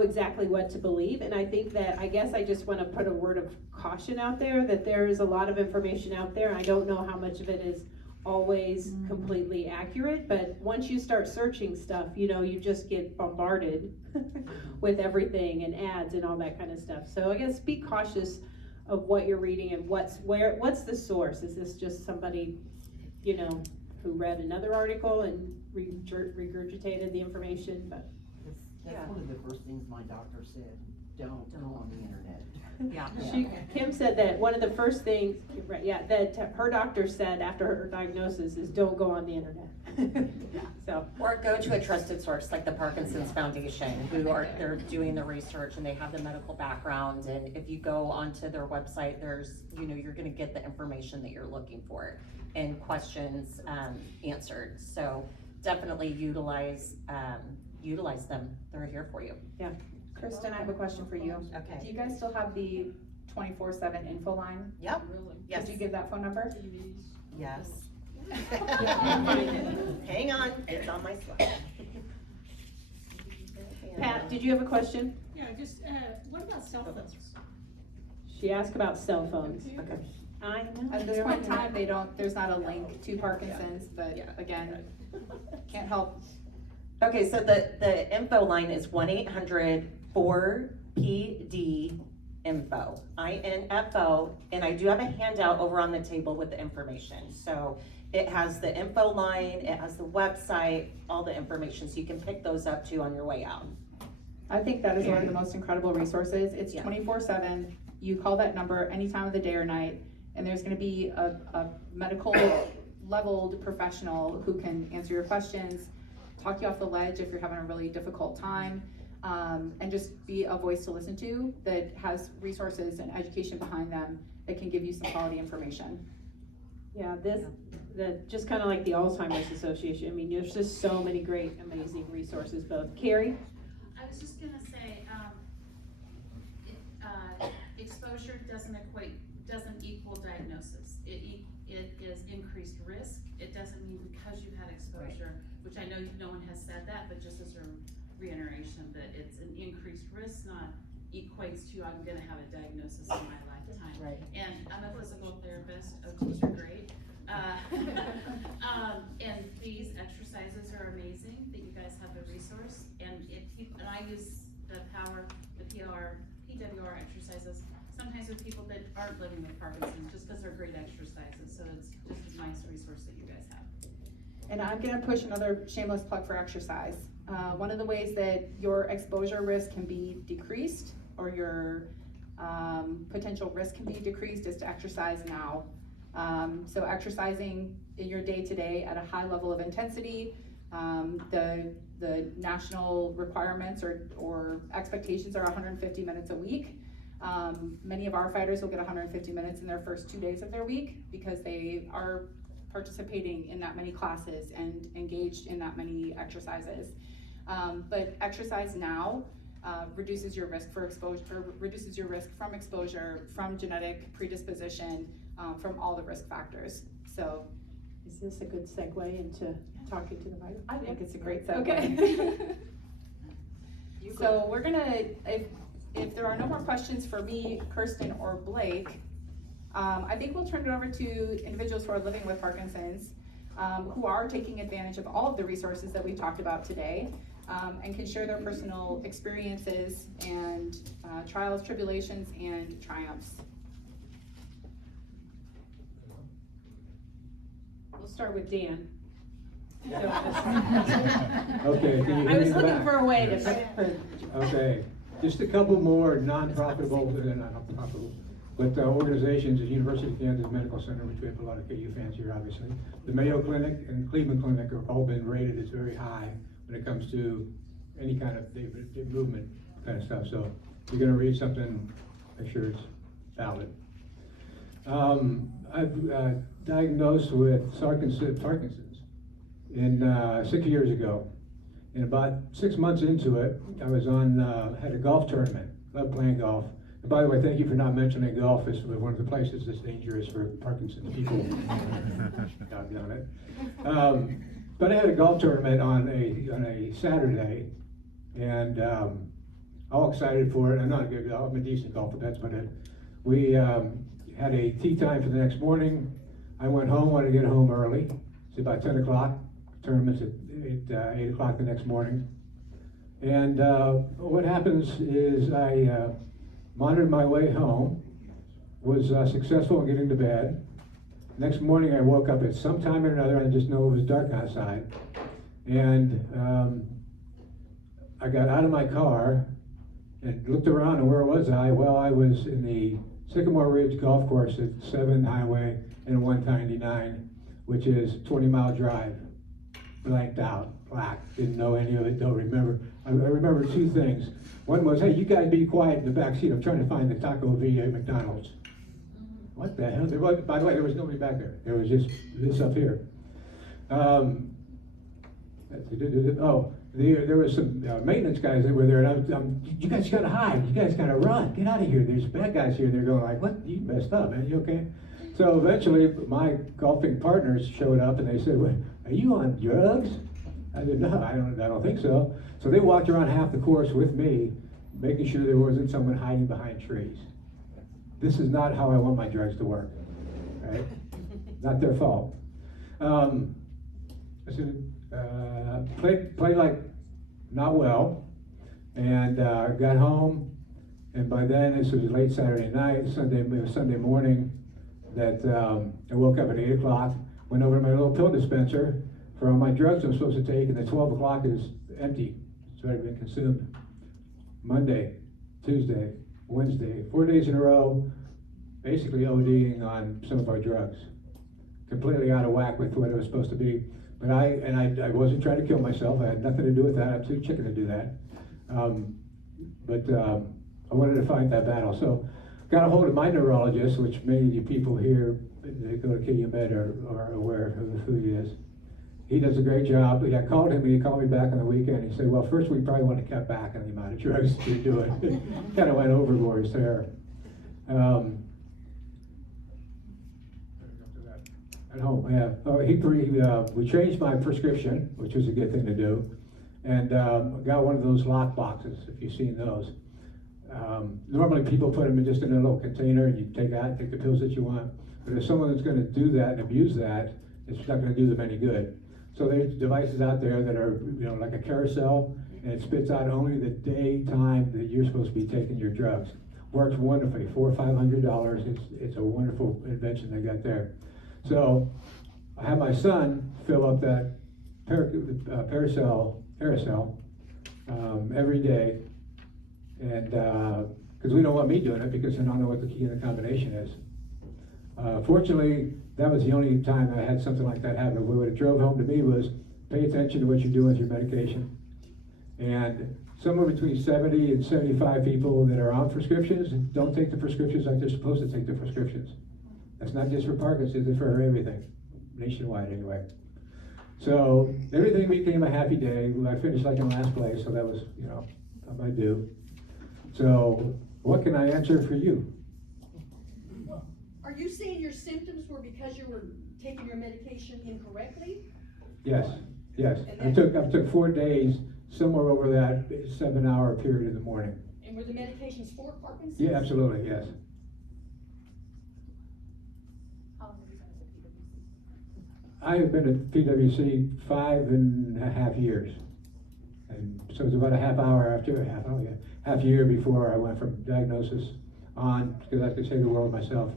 exactly what to believe, and I think that, I guess I just want to put a word of caution out there that there is a lot of information out there. I don't know how much of it is always completely accurate, but once you start searching stuff, you know, you just get bombarded with everything and ads and all that kind of stuff. So I guess be cautious of what you're reading and what's the source. Is this just somebody, you know, who read another article and regurgitated the information? But that's one of the first things my doctor said, don't go on the internet. Kim said that one of the first things, that her doctor said after her diagnosis is don't go on the internet. So, or go to a trusted source like the Parkinson's Foundation, they're doing the research and they have the medical background, and if you go onto their website, there's, you know, you're gonna get the information that you're looking for and questions answered. So definitely utilize them. They're here for you. Yeah. Kristen, I have a question for you. Okay. Do you guys still have the 24/7 info line? Yep. Really? Yes. Could you give that phone number? Yes. Hang on, it's on my slide. Pat, did you have a question? Yeah, just, what about cell phones? She asked about cell phones. Okay. I know. At this point in time, there's not a link to Parkinson's, but again, can't help. Okay, so the info line is 1-800-4PD-INFO, INFO, and I do have a handout over on the table with the information. So it has the info line, it has the website, all the information, so you can pick those up too on your way out. I think that is one of the most incredible resources. It's 24/7. You call that number any time of the day or night, and there's gonna be a medical leveled professional who can answer your questions, talk you off the ledge if you're having a really difficult time, and just be a voice to listen to that has resources and education behind them that can give you some quality information. Yeah, just kind of like the Alzheimer's Association. I mean, there's just so many great, amazing resources both. Carrie? I was just gonna say, exposure exposure doesn't equal diagnosis. It is increased risk. It doesn't mean because you had exposure, which I know no one has said that, but just as a reiteration that it's an increased risk, not equates to I'm gonna have a diagnosis in my lifetime. Right. And I'm a physical therapist, OTs are great. And these exercises are amazing that you guys have the resource. And and I use the PWR exercises sometimes with people that aren't living with Parkinson's, just because they're great exercises. So it's just a nice resource that you guys have. And I'm gonna push another shameless plug for exercise. One of the ways that your exposure risk can be decreased, or your potential risk can be decreased, is to exercise now. So exercising in your day-to-day at a high level of intensity, the national requirements or expectations are 150 minutes a week. Many of our fighters will get 150 minutes in their first 2 days of their week because they are participating in that many classes and engaged in that many exercises. But exercise now reduces your risk for exposure, reduces your risk from exposure, from genetic predisposition, from all the risk factors. So, is this a good segue into talking to the microphone? I think it's a great segue. Okay. So we're gonna, if there are no more questions for me, Kirsten, or Blake, I think we'll turn it over to individuals who are living with Parkinson's, who are taking advantage of all of the resources that we've talked about today, and can share their personal experiences and trials, tribulations, and triumphs. We'll start with Dan. Okay, can you I hear was me looking back? for a way to. Okay, just a couple more non-profitable, not profitable, but organizations, the University of Kansas Medical Center, which we have a lot of KU fans here, obviously. The Mayo Clinic and Cleveland Clinic have all been rated as very high when it comes to any kind of movement kind of stuff. So if you're gonna read something, make sure it's valid. I've diagnosed with Parkinson's in 6 years ago. And about 6 months into it, I was had a golf tournament. Love playing golf. And by the way, thank you for not mentioning golf as one of the places that's dangerous for Parkinson's people. Doggone it. But I had a golf tournament on a Saturday, and all excited for it. I'm not a good golfer, I'm a decent golfer, that's about it. We had a tee time for the next morning. I went home, wanted to get home early. It's about 10 o'clock. Tournament's at 8 o'clock the next morning. And what happens is I monitored my way home, was successful in getting to bed. Next morning I woke up at some time or another, I just know it was dark outside. And I got out of my car and looked around, and where was I? Well, I was in the Sycamore Ridge Golf Course at 7 Highway and 199, which is 20-mile drive. Blanked out, black, didn't know any of it, don't remember. I remember two things. One was, hey, you guys be quiet in the back seat, I'm trying to find the Taco V at McDonald's. What the hell? By the way, there was nobody back there. There was just this up here. There was some maintenance guys that were there, and you guys gotta hide, you guys gotta run, get out of here, there's bad guys here. And they're going like, what, you messed up, man, you okay? So eventually my golfing partners showed up and they said, well, are you on drugs? I said, no, I don't think so. So they walked around half the course with me, making sure there wasn't someone hiding behind trees. This is not how I want my drugs to work, right? Not their fault. I said, play like not well, and got home, and by then, this was late Saturday night, Sunday morning, that I woke up at 8 o'clock, went over to my little pill dispenser for all my drugs I'm supposed to take, and at 12 o'clock it is empty. It's already been consumed. Monday, Tuesday, Wednesday, 4 days in a row, basically ODing on some of our drugs. Completely out of whack with what it was supposed to be. But I wasn't trying to kill myself. I had nothing to do with that. I'm too chicken to do that. I wanted to fight that battle. So got a hold of my neurologist, which many of you people here that go to KU Med are aware of who he is. He does a great job. I called him, and he called me back on the weekend. He said, well, first we probably want to cut back on the amount of drugs you're doing. Kind of went overboard there. At home, yeah. We changed my prescription, which was a good thing to do, and got one of those lock boxes, if you've seen those. Normally people put them just in a little container and you take the pills that you want. But if someone is gonna do that and abuse that, it's not gonna do them any good. So there's devices out there that are, like a carousel, and it spits out only the day, time that you're supposed to be taking your drugs. Works wonderfully, $400 or $500. It's a wonderful invention they got there. So I have my son fill up that carousel every day, and because we don't want me doing it because I don't know what the key and the combination is. Fortunately, that was the only time I had something like that happen. What it drove home to me was pay attention to what you're doing with your medication. And somewhere between 70 and 75 people that are on prescriptions don't take the prescriptions like they're supposed to take the prescriptions. That's not just for Parkinson's, it's for everything, nationwide anyway. So everything became a happy day. I finished like in last place, so that was, my due. So what can I answer for you? Are you saying your symptoms were because you were taking your medication incorrectly? Yes. I took 4 days, somewhere over that 7-hour period in the morning. And were the medications for Parkinson's? Yeah, absolutely, yes. How long have you been at the PwC? I have been at PwC 5.5 years. And so it's about half year before I went from diagnosis on, because I could save the world myself,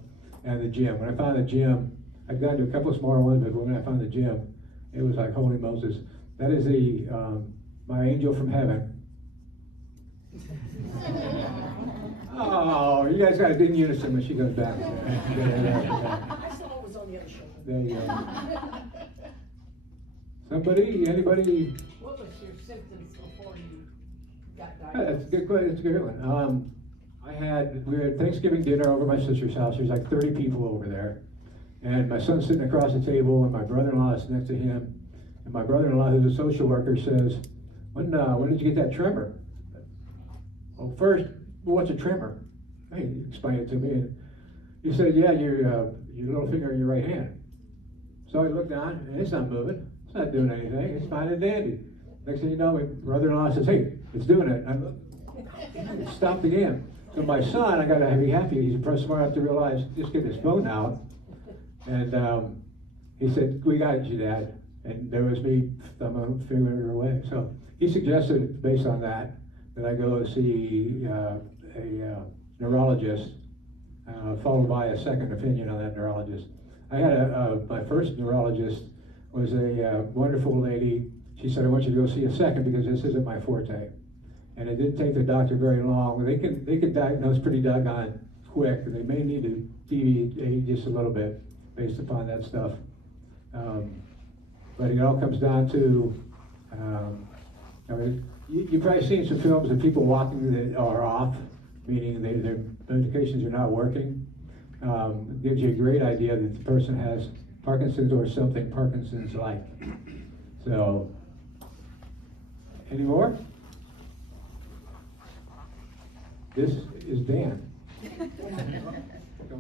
and the gym. When I found the gym, I'd gotten to a couple of smaller ones, but when I found the gym, it was like, holy Moses. That is my angel from heaven. Oh, you guys got it in unison when she goes back. I saw it was on the other shoulder. There you go. Anybody? What was your symptoms before you got That's diagnosed? a good question. That's a good one. We had Thanksgiving dinner over my sister's house. There's like 30 people over there. And my son's sitting across the table, and my brother-in-law is next to him. And my brother-in-law, who's a social worker, says, when did you get that tremor? Well, first, what's a tremor? He explained it to me. And he said, yeah, your little finger in your right hand. So I looked down, and it's not moving. It's not doing anything. It's fine and dandy. Next thing you know, my brother-in-law says, hey, it's doing it. It stopped again. So my son, I got to be happy. He's pretty smart enough to realize, just get his phone out. And he said, we got you, Dad. And there was me figuring it away. So he suggested, based on that I go see a neurologist, followed by a second opinion on that neurologist. I had my first neurologist was a wonderful lady. She said, I want you to go see a second because this isn't my forte. And it didn't take the doctor very long. They can diagnose pretty doggone quick. They may need to deviate just a little bit based upon that stuff. But it all comes down to, you've probably seen some films of people walking that are off, meaning their medications are not working. It gives you a great idea that the person has Parkinson's or something Parkinson's-like. So, any more? This is Dan.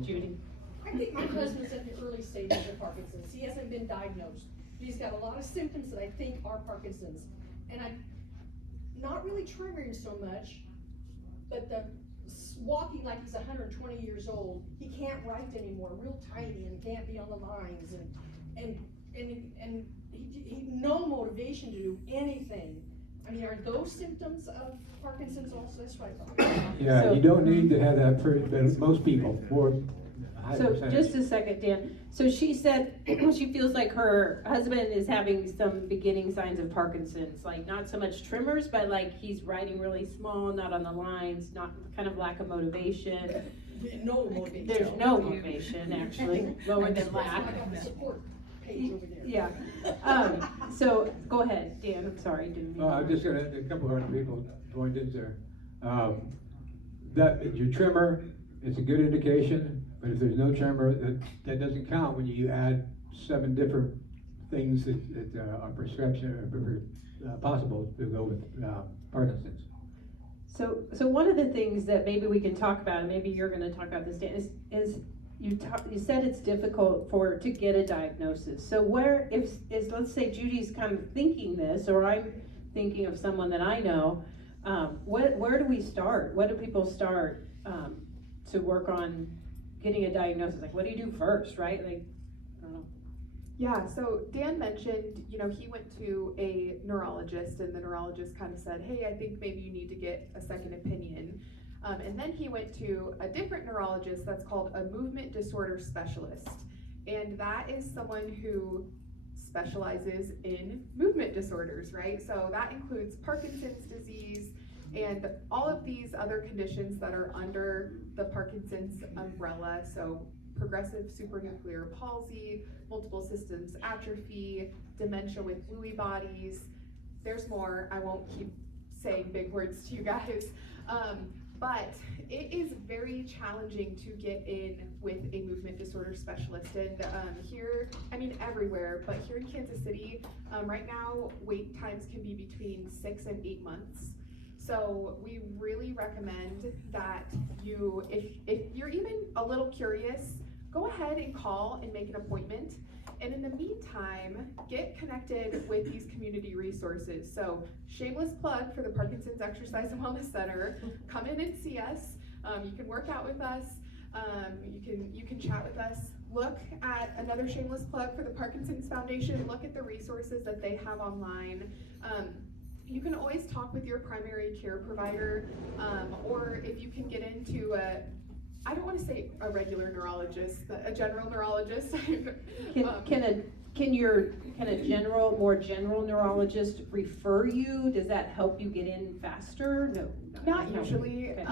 Judy? I think my husband's at the early stages of Parkinson's. He hasn't been diagnosed. He's got a lot of symptoms that I think are Parkinson's. And I'm not really triggering so much, but the walking like he's 120 years old, he can't write anymore, real tiny, and can't be on the lines, and he no motivation to do anything. I mean, are those symptoms of Parkinson's also? That's what I thought. Yeah, So- you don't need to have that but most people, more high So percentage. just a second, Dan. So she said she feels like her husband is having some beginning signs of Parkinson's, like not so much tremors, but like he's writing really small, not on the lines, not kind of lack of motivation. No motivation. There's no motivation actually, lower than lack. I got the support page over there. Yeah. So go ahead, Dan. I'm sorry. Didn't mean to- I'm just gonna, a couple of other people joined in there. That your tremor, it's a good indication, but if there's no tremor, that doesn't count when you add 7 different things that are prescription or possible to go with Parkinson's. So one of the things that maybe we can talk about, and maybe you're gonna talk about this, Dan, is you said it's difficult to get a diagnosis. So let's say Judy's kind of thinking this, or I'm thinking of someone that I know, where do we start? What do people start to work on getting a diagnosis? Like, what do you do first, right? Like, I don't know. Yeah, so Dan mentioned, he went to a neurologist, and the neurologist kind of said, hey, I think maybe you need to get a second opinion. And then he went to a different neurologist that's called a movement disorder specialist. And that is someone who specializes in movement disorders, right? So that includes Parkinson's disease and all of these other conditions that are under the Parkinson's umbrella. So progressive supranuclear palsy, multiple systems atrophy, dementia with Lewy bodies. There's more. I won't keep saying big words to you guys. But it is very challenging to get in with a movement disorder specialist. And here, everywhere, but here in Kansas City, right now, wait times can be between 6 and 8 months. So we really recommend that if you're even a little curious, go ahead and call and make an appointment. And in the meantime, get connected with these community resources. So shameless plug for the Parkinson's Exercise and Wellness Center. Come in and see us. You can work out with us. You can chat with us. Look at another shameless plug for the Parkinson's Foundation. Look at the resources that they have online. You can always talk with your primary care provider, or if you can get into I don't want to say a regular neurologist, but a general neurologist. Can a more general neurologist refer you? Does that help you get in faster? No. Not usually. Okay.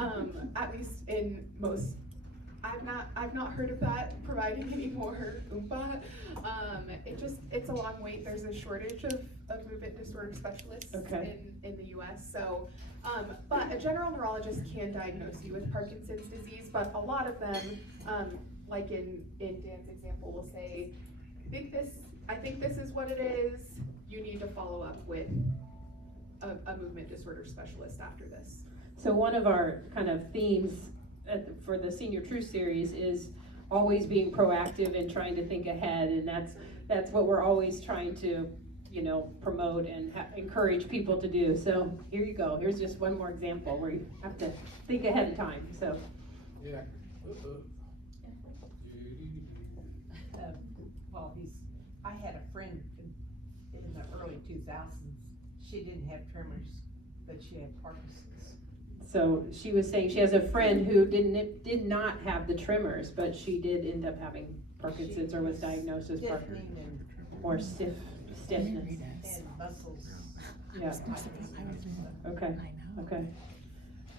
At least in most. I've not heard of that providing any more Oompa. It's a long wait. There's a shortage of movement disorder specialists in the US. So, but a general neurologist can diagnose you with Parkinson's disease, but a lot of them, like in Dan's example, will say, I think this is what it is. You need to follow up with a movement disorder specialist after this. So one of our kind of themes for the Senior Truth series is always being proactive and trying to think ahead, and that's what we're always trying to promote and encourage people to do. So here you go. Here's just one more example where you have to think ahead of time. So yeah. I had a friend in the early 2000s. She didn't have tremors, but she had Parkinson's. So she was saying she has a friend who did not have the tremors, but she did end up having Parkinson's, or was diagnosed as Parkinson's, or stiffness. And muscles. Yeah. Okay.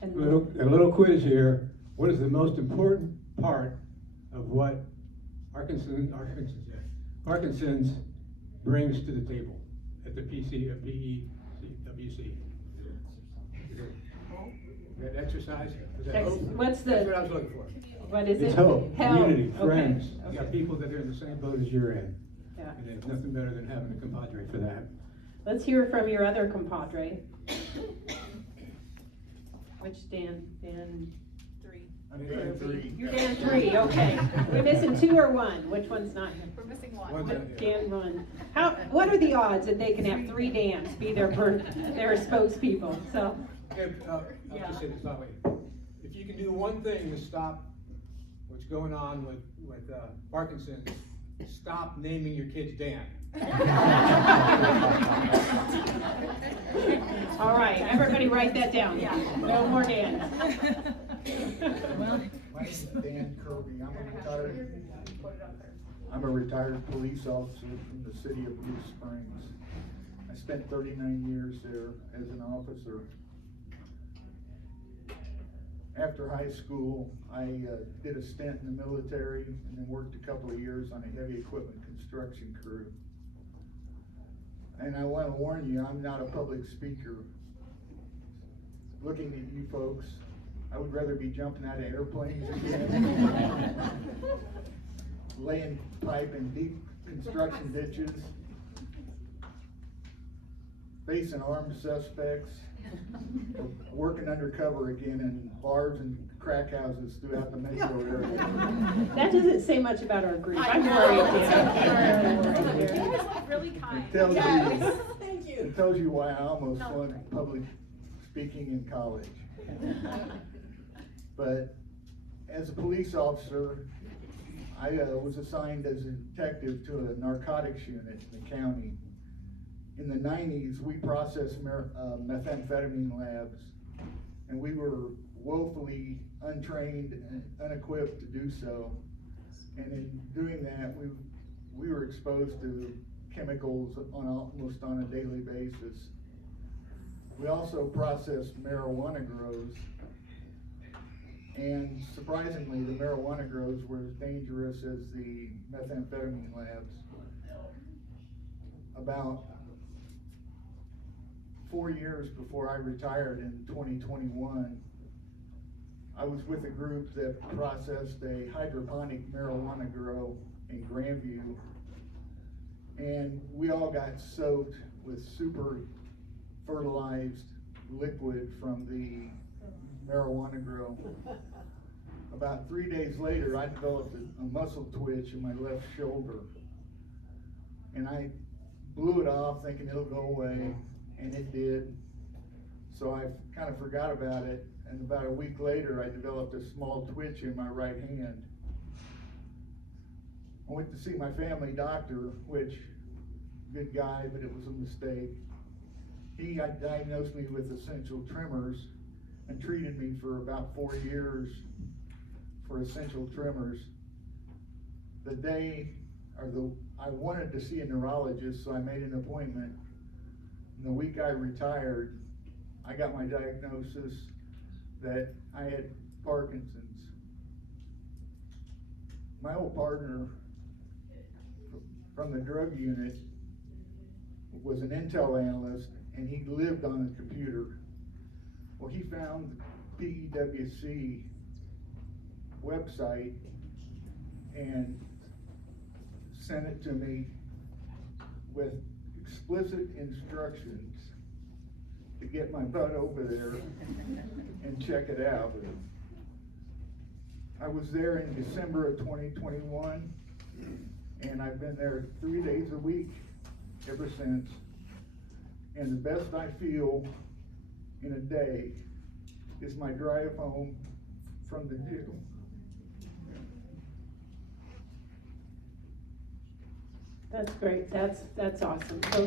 And A little quiz here. What is the most important part of what Parkinson's brings to the table at the PEWC? That exercise? What's That's what I was looking for. What is it? It's hope, community, friends. Okay. You got people that are in the same boat as you're in. Yeah. And there's nothing better than having a compadre for that. Let's hear from your other compadre. Which Dan? Dan 3. I'm Dan 3. You're Dan 3. Okay. We're missing 2 or 1. Which one's not here? We're missing one. Dan 1. What are the odds that they can have 3 Dans be their spokespeople? So. Okay, I'll just say this that way. If you can do one thing to stop what's going on with Parkinson's, stop naming your kids Dan. All right, everybody write that down. Yeah. No more Dans. My name is Dan Kirby. I'm a retired police officer from the city of Blue Springs. I spent 39 years there as an officer. After high school, I did a stint in the military and then worked a couple of years on a heavy equipment construction crew. And I want to warn you, I'm not a public speaker. Looking at you folks, I would rather be jumping out of airplanes again, laying pipe in deep construction ditches, facing armed suspects, working undercover again in bars and crack houses throughout the metro area. That doesn't say much about our group. I'm I worried, know. Dan. You guys look really It kind. tells Yes, you, thank you. it tells you why I almost won public speaking in college. But as a police officer, I was assigned as a detective to a narcotics unit in the county. In the 90s, we processed methamphetamine labs, and we were woefully untrained and unequipped to do so. And in doing that, we were exposed to chemicals almost on a daily basis. We also processed marijuana grows, and surprisingly, the marijuana grows were as dangerous as the methamphetamine labs. About 4 years before I retired in 2021, I was with a group that processed a hydroponic marijuana grow in Grandview, and we all got soaked with super fertilized liquid from the marijuana grow. About 3 days later, I developed a muscle twitch in my left shoulder, and I blew it off thinking it'll go away, and it did. So I kind of forgot about it, and about a week later, I developed a small twitch in my right hand. I went to see my family doctor, which, good guy, but it was a mistake. He diagnosed me with essential tremors and treated me for about 4 years for essential tremors. I wanted to see a neurologist, so I made an appointment. And the week I retired, I got my diagnosis that I had Parkinson's. My old partner from the drug unit was an Intel analyst, and he lived on a computer. Well, he found the PEWC website and sent it to me with explicit instructions to get my butt over there and check it out. I was there in December of 2021, and I've been there 3 days a week ever since. And the best I feel in a day is my drive home from the gym. That's great. That's awesome. So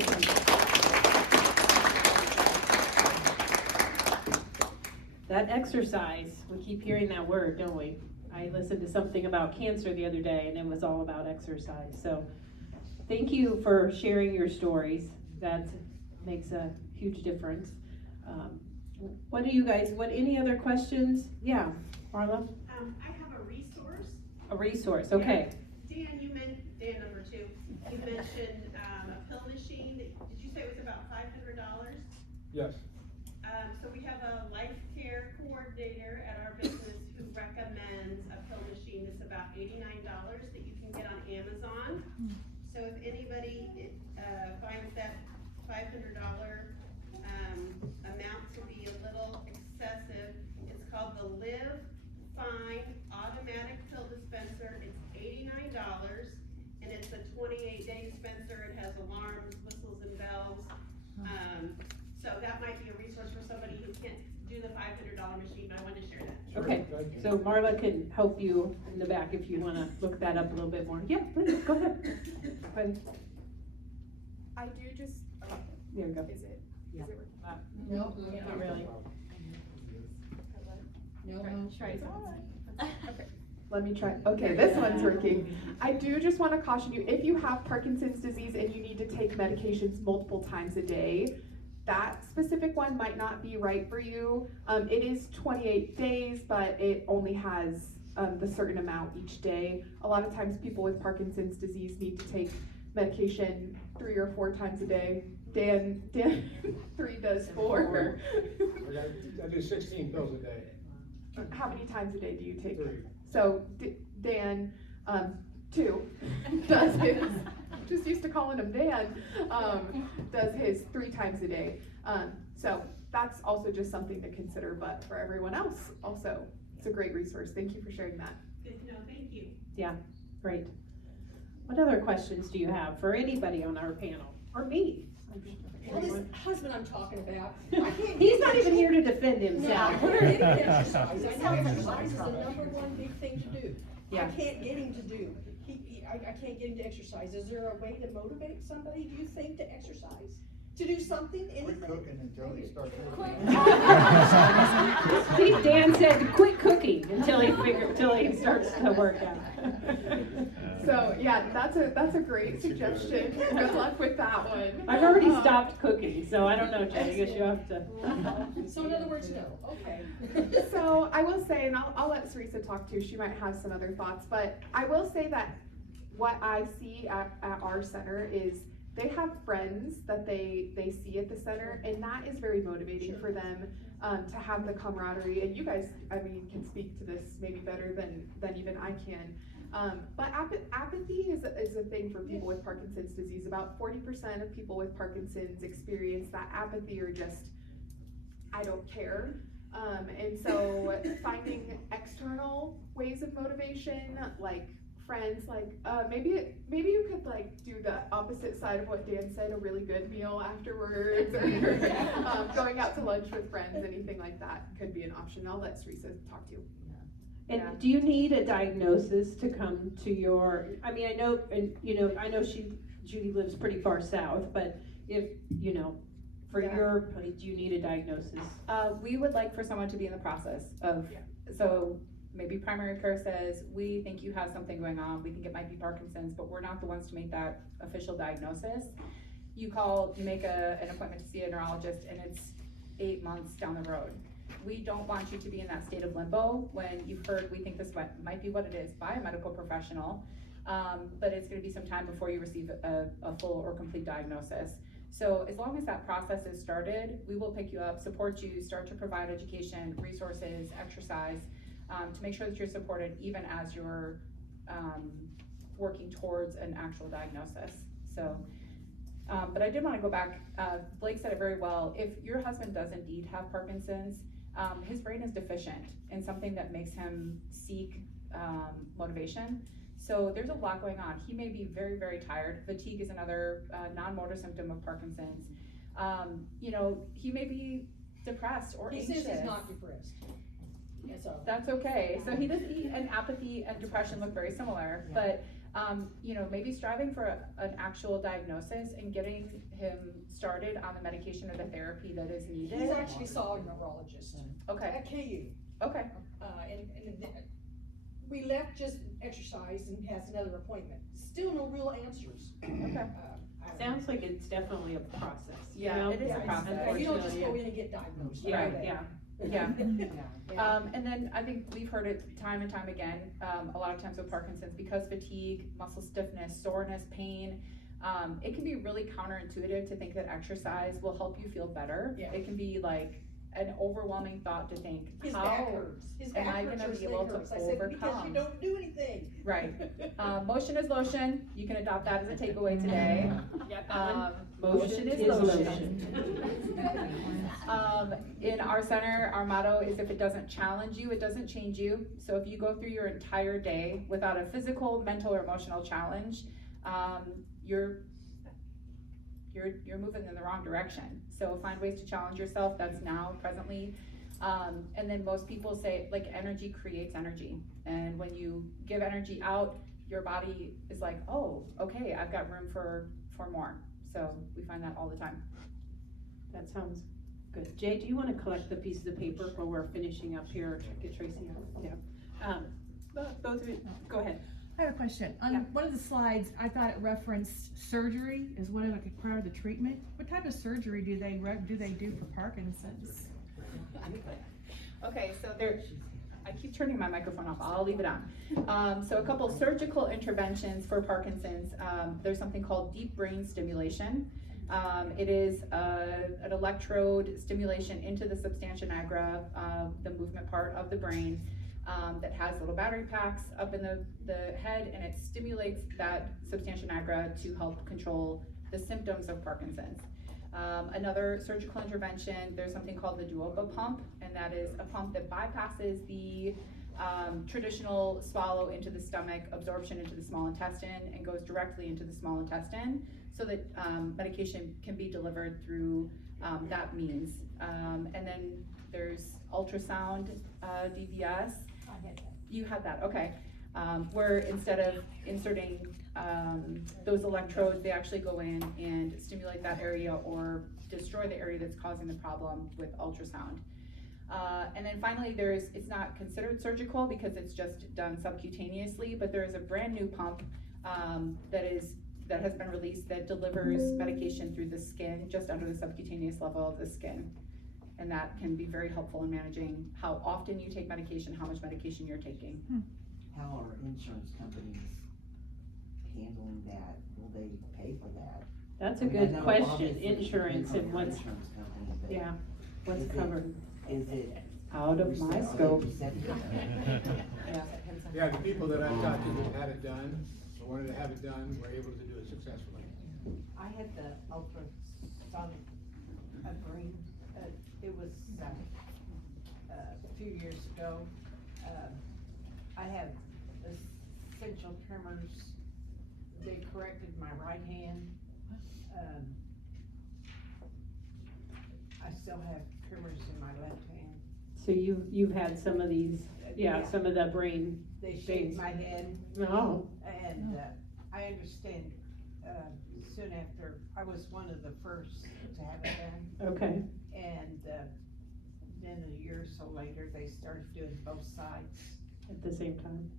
that exercise, we keep hearing that word, don't we? I listened to something about cancer the other day, and it was all about exercise. So thank you for sharing your stories. That makes a huge difference. Any other questions? Yeah, Marla? I have a resource. A resource, okay. Yeah. Dan, number 2, you mentioned a pill machine. Did you say it was about $500? Yes. So we have a life care coordinator at our business who recommends a pill machine that's about $89 that you can get on Amazon. So if anybody finds that $500 amount to be a little excessive, it's called the Live Fine Automatic Pill Dispenser. It's $89, and it's a 28-day dispenser. It has alarms, whistles, and bells. So that might be a resource for somebody who can't do the $500 machine, but I wanted to share that. Okay, so Marla can help you in the back if you want to look that up a little bit more. Yeah, please, go ahead. I do just, There you go. is it working? No, Not really. no. Try it. Okay, let me try. Okay, this one's working. I do just want to caution you, if you have Parkinson's disease and you need to take medications multiple times a day, that specific one might not be right for you. It is 28 days, but it only has the certain amount each day. A lot of times people with Parkinson's disease need to take medication 3 or 4 times a day. Dan 3 does 4. I do 16 pills a day. How many times a day do you take? 3. So Dan 2 does his, just used to calling him Dan, does his 3 times a day. So that's also just something to consider, but for everyone else, also, it's a great resource. Thank you for sharing that. Good to know, thank you. Yeah, great. What other questions do you have for anybody on our panel, or me? Well, this husband I'm talking about, I can't. He's not even here to defend himself. No, I can't get him to exercise. I know exercise is the number one big thing to do. Yeah. I can't get him to do. I can't get him to exercise. Is there a way to motivate somebody, do you think, to exercise? To do something, anything? Quit cooking until he starts Quit. moving. I think Dan said to quit cooking until he starts to work out. So yeah, that's a great suggestion. Good luck with that one. I've already stopped cooking, so I don't know, Jen, I guess you have to. So in other words, no, okay. So I will say, and I'll let Sarisa talk too, she might have some other thoughts, but I will say that what I see at our center is they have friends that they see at the center, and that is very motivating for them to have the camaraderie. And you guys, I mean, can speak to this maybe better than even I can. But apathy is a thing for people with Parkinson's disease. About 40% of people with Parkinson's experience that apathy or just, I don't care. And so finding external ways of motivation, like friends, like maybe you could like do the opposite side of what Dan said, a really good meal afterwards, or going out to lunch with friends, anything like that could be an option. I'll let Sarisa talk to you. And do you need a diagnosis to come to your, I mean, I know Judy lives pretty far south, but if, for your place, do you need a diagnosis? We would like for someone to be in the process of, so maybe primary care says, we think you have something going on, we think it might be Parkinson's, but we're not the ones to make that official diagnosis. You make an appointment to see a neurologist, and it's 8 months down the road. We don't want you to be in that state of limbo when you've heard, we think this might be what it is by a medical professional, but it's gonna be some time before you receive a full or complete diagnosis. So as long as that process is started, we will pick you up, support you, start to provide education, resources, exercise, to make sure that you're supported even as you're working towards an actual diagnosis. So, but I did want to go back, Blake said it very well. If your husband does indeed have Parkinson's, his brain is deficient in something that makes him seek motivation. So there's a lot going on. He may be very, very tired. Fatigue is another non-motor symptom of Parkinson's. He may be depressed or anxious. He says he's not depressed. Yeah, so. That's okay. So and apathy and depression look very similar, but maybe striving for an actual diagnosis and getting him started on the medication or the therapy that is needed. He's actually saw a neurologist. Okay. At KU. Okay. And we left just exercise and has another appointment. Still no real answers. Okay. Sounds like it's definitely a process. Yeah, it is a process. You don't just go in and get diagnosed. Right, right? Yeah. And then I think we've heard it time and time again, a lot of times with Parkinson's, because fatigue, muscle stiffness, soreness, pain, it can be really counterintuitive to think that exercise will help you feel better. Yeah. It can be like an overwhelming thought to think, His how back hurts. His am back I hurts, gonna his be leg able to hurts. I said, because you overcome? don't do anything. Right. Motion is lotion. You can adopt that as a takeaway today. Motion is lotion. In our center, our motto is if it doesn't challenge you, it doesn't change you. So if you go through your entire day without a physical, mental, or emotional challenge, you're moving in the wrong direction. So find ways to challenge yourself. That's now presently. And then most people say, like, energy creates energy. And when you give energy out, your body is like, oh, okay, I've got room for more. So we find that all the time. That sounds good. Jay, do you want to collect the pieces of paper while we're finishing up here? Get Tracy out. Yeah. Both of you, go ahead. I have a question. On one of the slides, I thought it referenced surgery as one of the part of the treatment. What type of surgery do they do for Parkinson's? Okay, so I keep turning my microphone off. I'll leave it on. So a couple surgical interventions for Parkinson's. There's something called deep brain stimulation. It is an electrode stimulation into the substantia nigra, the movement part of the brain, that has little battery packs up in the head, and it stimulates that substantia nigra to help control the symptoms of Parkinson's. Another surgical intervention, there's something called the Duopa pump, and that is a pump that bypasses the traditional swallow into the stomach, absorption into the small intestine, and goes directly into the small intestine so that medication can be delivered through that means. And then there's ultrasound DVS. You had that, okay. Where instead of inserting those electrodes, they actually go in and stimulate that area or destroy the area that's causing the problem with ultrasound. And then finally, it's not considered surgical because it's just done subcutaneously, but there is a brand new pump that has been released that delivers medication through the skin, just under the subcutaneous level of the skin. And that can be very helpful in managing how often you take medication, how much medication you're taking. How are insurance companies handling that? Will they pay for that? That's a I mean, I good know question, obviously it insurance depends on and your what's, insurance company, but yeah, what's is it- covered. Is it? Out of my are they scope. receptive? Yeah, the people that I've talked to that had it done, or wanted to have it done, were able to do it successfully. I had the ultrasonic brain, it was, a few years ago. I have essential tremors. They corrected my right hand. I still have tremors in my left hand. So you've had some of these, Yeah. some of the brain They shaved things. my head. Oh. And, I understand, soon after, I was one of the first to have it done. Okay. And, then a year or so later, they started doing both sides. At the same time.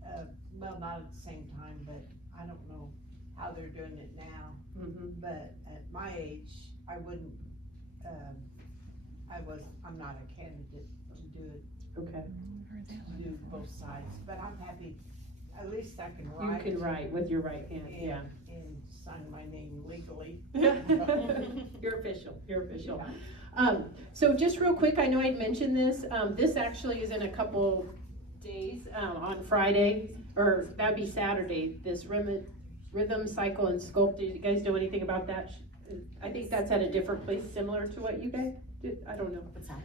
Well, not at the same time, but I don't know how they're doing it now. Mm-hmm. But at my age, I wouldn't, I'm not a candidate to do it, Okay. to do both sides, but I'm happy, at least I can You write. can write with your right hand, yeah. And sign my name legally. You're official, you're official. So just real quick, I know I'd mentioned this, this actually is in a couple days, on Friday, or that'd be Saturday, this rhythm, cycle, and sculpt. Do you guys know anything about that? I think that's at a different place, similar to what you guys did, I don't know. What's that?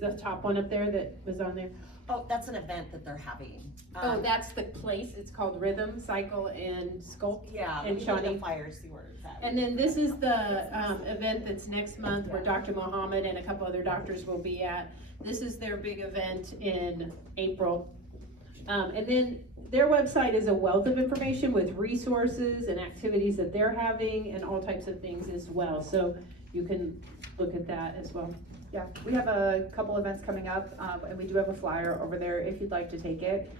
The top one up there that was on there. Oh, that's an event that they're having. Oh, that's the place, it's called Rhythm, Cycle, and Sculpt. Yeah, And let me look at Shawnee. the flyers, see where it's at. And then this is the event that's next month where Dr. Mohammed and a couple other doctors will be at. This is their big event in April. And then their website is a wealth of information with resources and activities that they're having and all types of things as well. So you can look at that as well. Yeah, we have a couple events coming up, and we do have a flyer over there if you'd like to take it.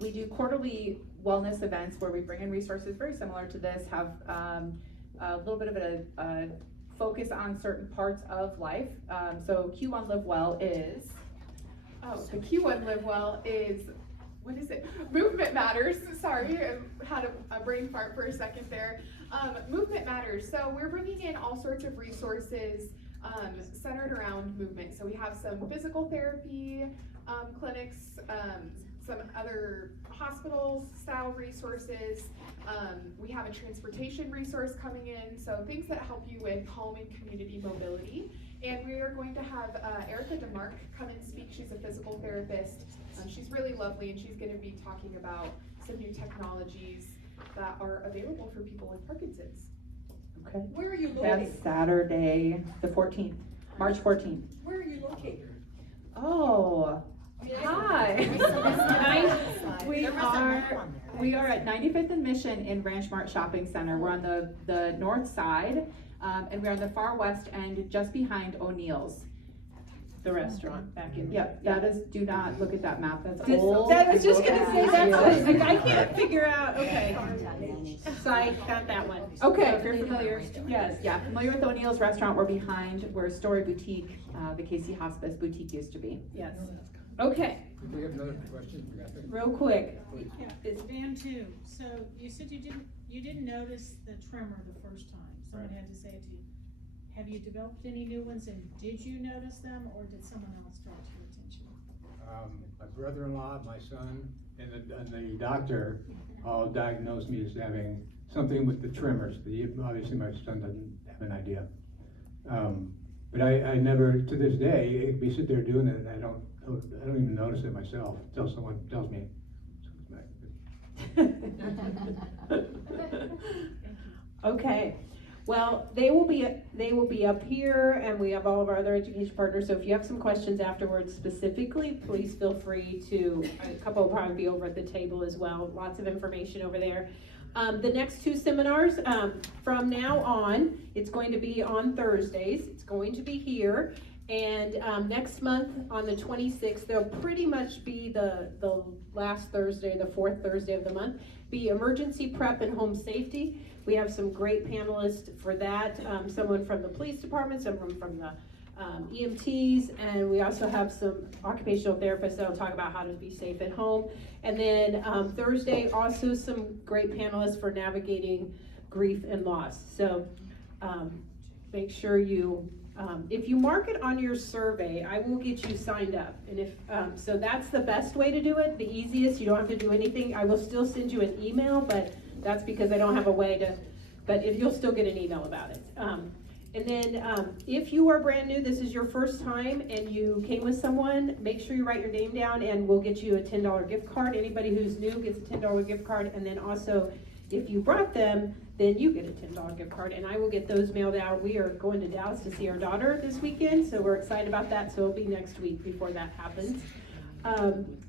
We do quarterly wellness events where we bring in resources very similar to this, have a little bit of a focus on certain parts of life. So Q1 Live Well is, The Q1 Live Well is, what is it? Movement Matters. Sorry, I had a brain fart for a second there. Movement Matters. So we're bringing in all sorts of resources centered around movement. So we have some physical therapy clinics, some other hospital style resources. We have a transportation resource coming in. So things that help you with home and community mobility. And we are going to have Erica DeMark come and speak. She's a physical therapist. She's really lovely, and she's going to be talking about some new technologies that are available for people with Parkinson's. Okay. Where are you located? that's Saturday, the 14th, March 14th. Where are you located? Oh, hi. We are at 95th and Mission in Ranch Mart Shopping Center. We're on the north side, and we're on the far west end, just behind O'Neill's. The restaurant back in. Yep, that is, do not look at that map, that's Just- old. I was just gonna say, that's Yeah. what, I can't figure out, okay. Psych, got that one. Okay, if you're familiar, yes, yeah, familiar with O'Neill's restaurant, we're behind where Story Boutique, the Casey Hospice Boutique used to be. Yes. Okay, We have another question, we got that? real quick. Yeah, it's Van too. So you said you didn't notice the tremor the first time. Someone had to say it to you. Have you developed any new ones, and did you notice them, or did someone else draw to your attention? My brother-in-law, my son, and the doctor all diagnosed me as having something with the tremors. Obviously, my son doesn't have an idea. But I never, to this day, we sit there doing it, and I don't even notice it myself, until someone tells me. Okay, well, they will be up here, and we have all of our other education partners, so if you have some questions afterwards specifically, please feel free to, a couple will probably be over at the table as well, lots of information over there. The next two seminars, from now on, it's going to be on Thursdays, it's going to be here, and next month on the 26th, they'll pretty much be the last Thursday, the fourth Thursday of the month, be emergency prep and home safety. We have some great panelists for that, someone from the police department, someone from the EMTs, and we also have some occupational therapists that'll talk about how to be safe at home. And then Thursday, also some great panelists for navigating grief and loss. So make sure you, if you mark it on your survey, I will get you signed up. And if so that's the best way to do it, the easiest. You don't have to do anything. I will still send you an email, but that's because I don't have a way to, but if you'll still get an email about it. And then if you are brand new, this is your first time, and you came with someone, make sure you write your name down, and we'll get you a $10 gift card. Anybody who's new gets a $10 gift card, and then also if you brought them, then you get a $10 gift card, and I will get those mailed out. We are going to Dallas to see our daughter this weekend, so we're excited about that, so it'll be next week before that happens.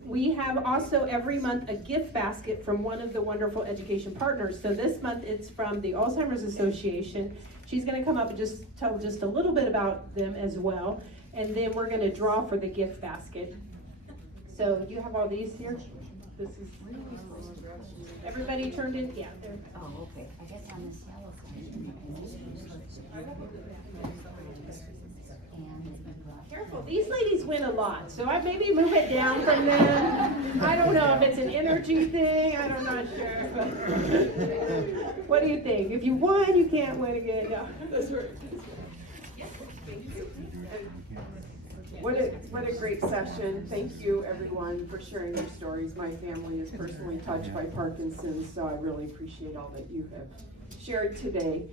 We have also every month a gift basket from one of the wonderful education partners. So this month it's from the Alzheimer's Association. She's going to come up and just tell just a little bit about them as well. And then we're going to draw for the gift basket. So you have all these here? This is everybody turned in? Yeah. Oh, okay. I guess on this yellow side. Careful, these ladies win a lot, so I maybe move it down from them. I don't know if it's an energy thing, I'm not sure. But what do you think? If you won, you can't win again. No, that's right. Thank you. What a great session. Thank you, everyone, for sharing your stories. My family is personally touched by Parkinson's, so I really appreciate all that you have shared today.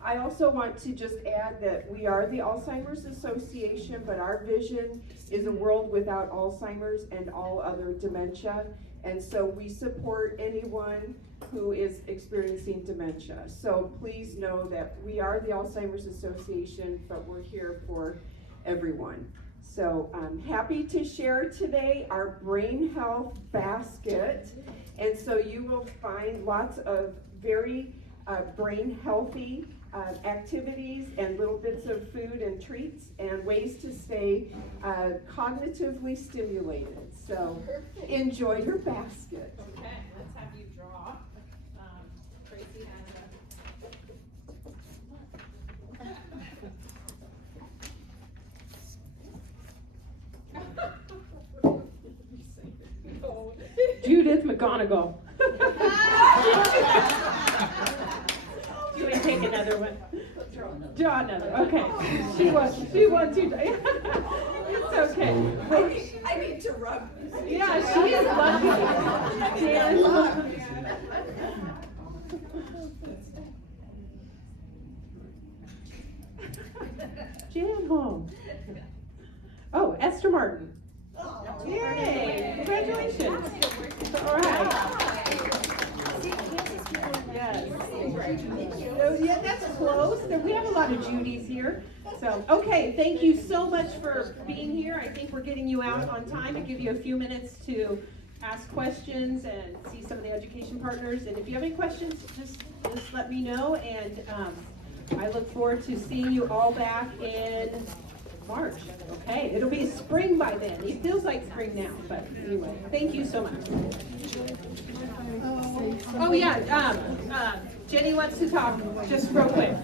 I also want to just add that we are the Alzheimer's Association, but our vision is a world without Alzheimer's and all other dementia. And so we support anyone who is experiencing dementia. So please know that we are the Alzheimer's Association, but we're here for everyone. So I'm happy to share today our brain health basket. And so you will find lots of very brain healthy activities and little bits of food and treats and ways to stay cognitively stimulated. So enjoy your basket. Okay, let's have you draw. Tracy has Judith McGonigal. You would take another one. Draw another. Okay. She wants you to. It's okay. I need to rub. Yeah, she is lucky. Jan. Jan home. Oh, Esther Martin. Yay! Congratulations. All right. Yes. So, yeah, that's close. We have a lot of Judys here. So, okay, thank you so much for being here. I think we're getting you out on time and give you a few minutes to ask questions and see some of the education partners. And if you have any questions, just let me know. And I look forward to seeing you all back in March. Okay, it'll be spring by then. It feels like spring now, but anyway, thank you so much. Oh yeah, Jenny wants to talk just real quick.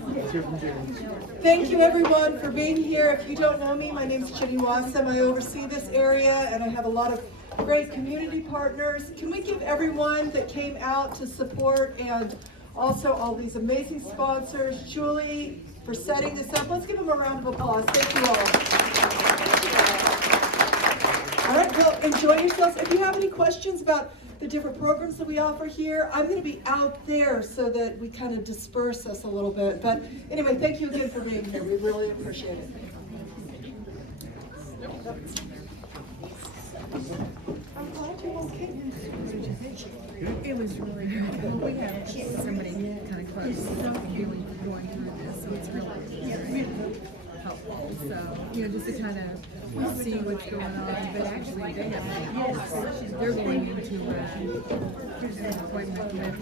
Thank you everyone for being here. If you don't know me, my name is Jenny Wassam. I oversee this area and I have a lot of great community partners. Can we give everyone that came out to support and also all these amazing sponsors, Julie, for setting this up. Let's give them a round of applause. Thank you all. All right, well, enjoy yourselves. If you have any questions about the different programs that we offer here. I'm gonna be out there so that we kind of disperse us a little bit. But anyway, thank you again for being here. We really appreciate it. It was really good. Well, we have somebody kind of close really going through this, so it's really helpful. So, just to kind of see what's going on, but actually they have, they're going into an appointment with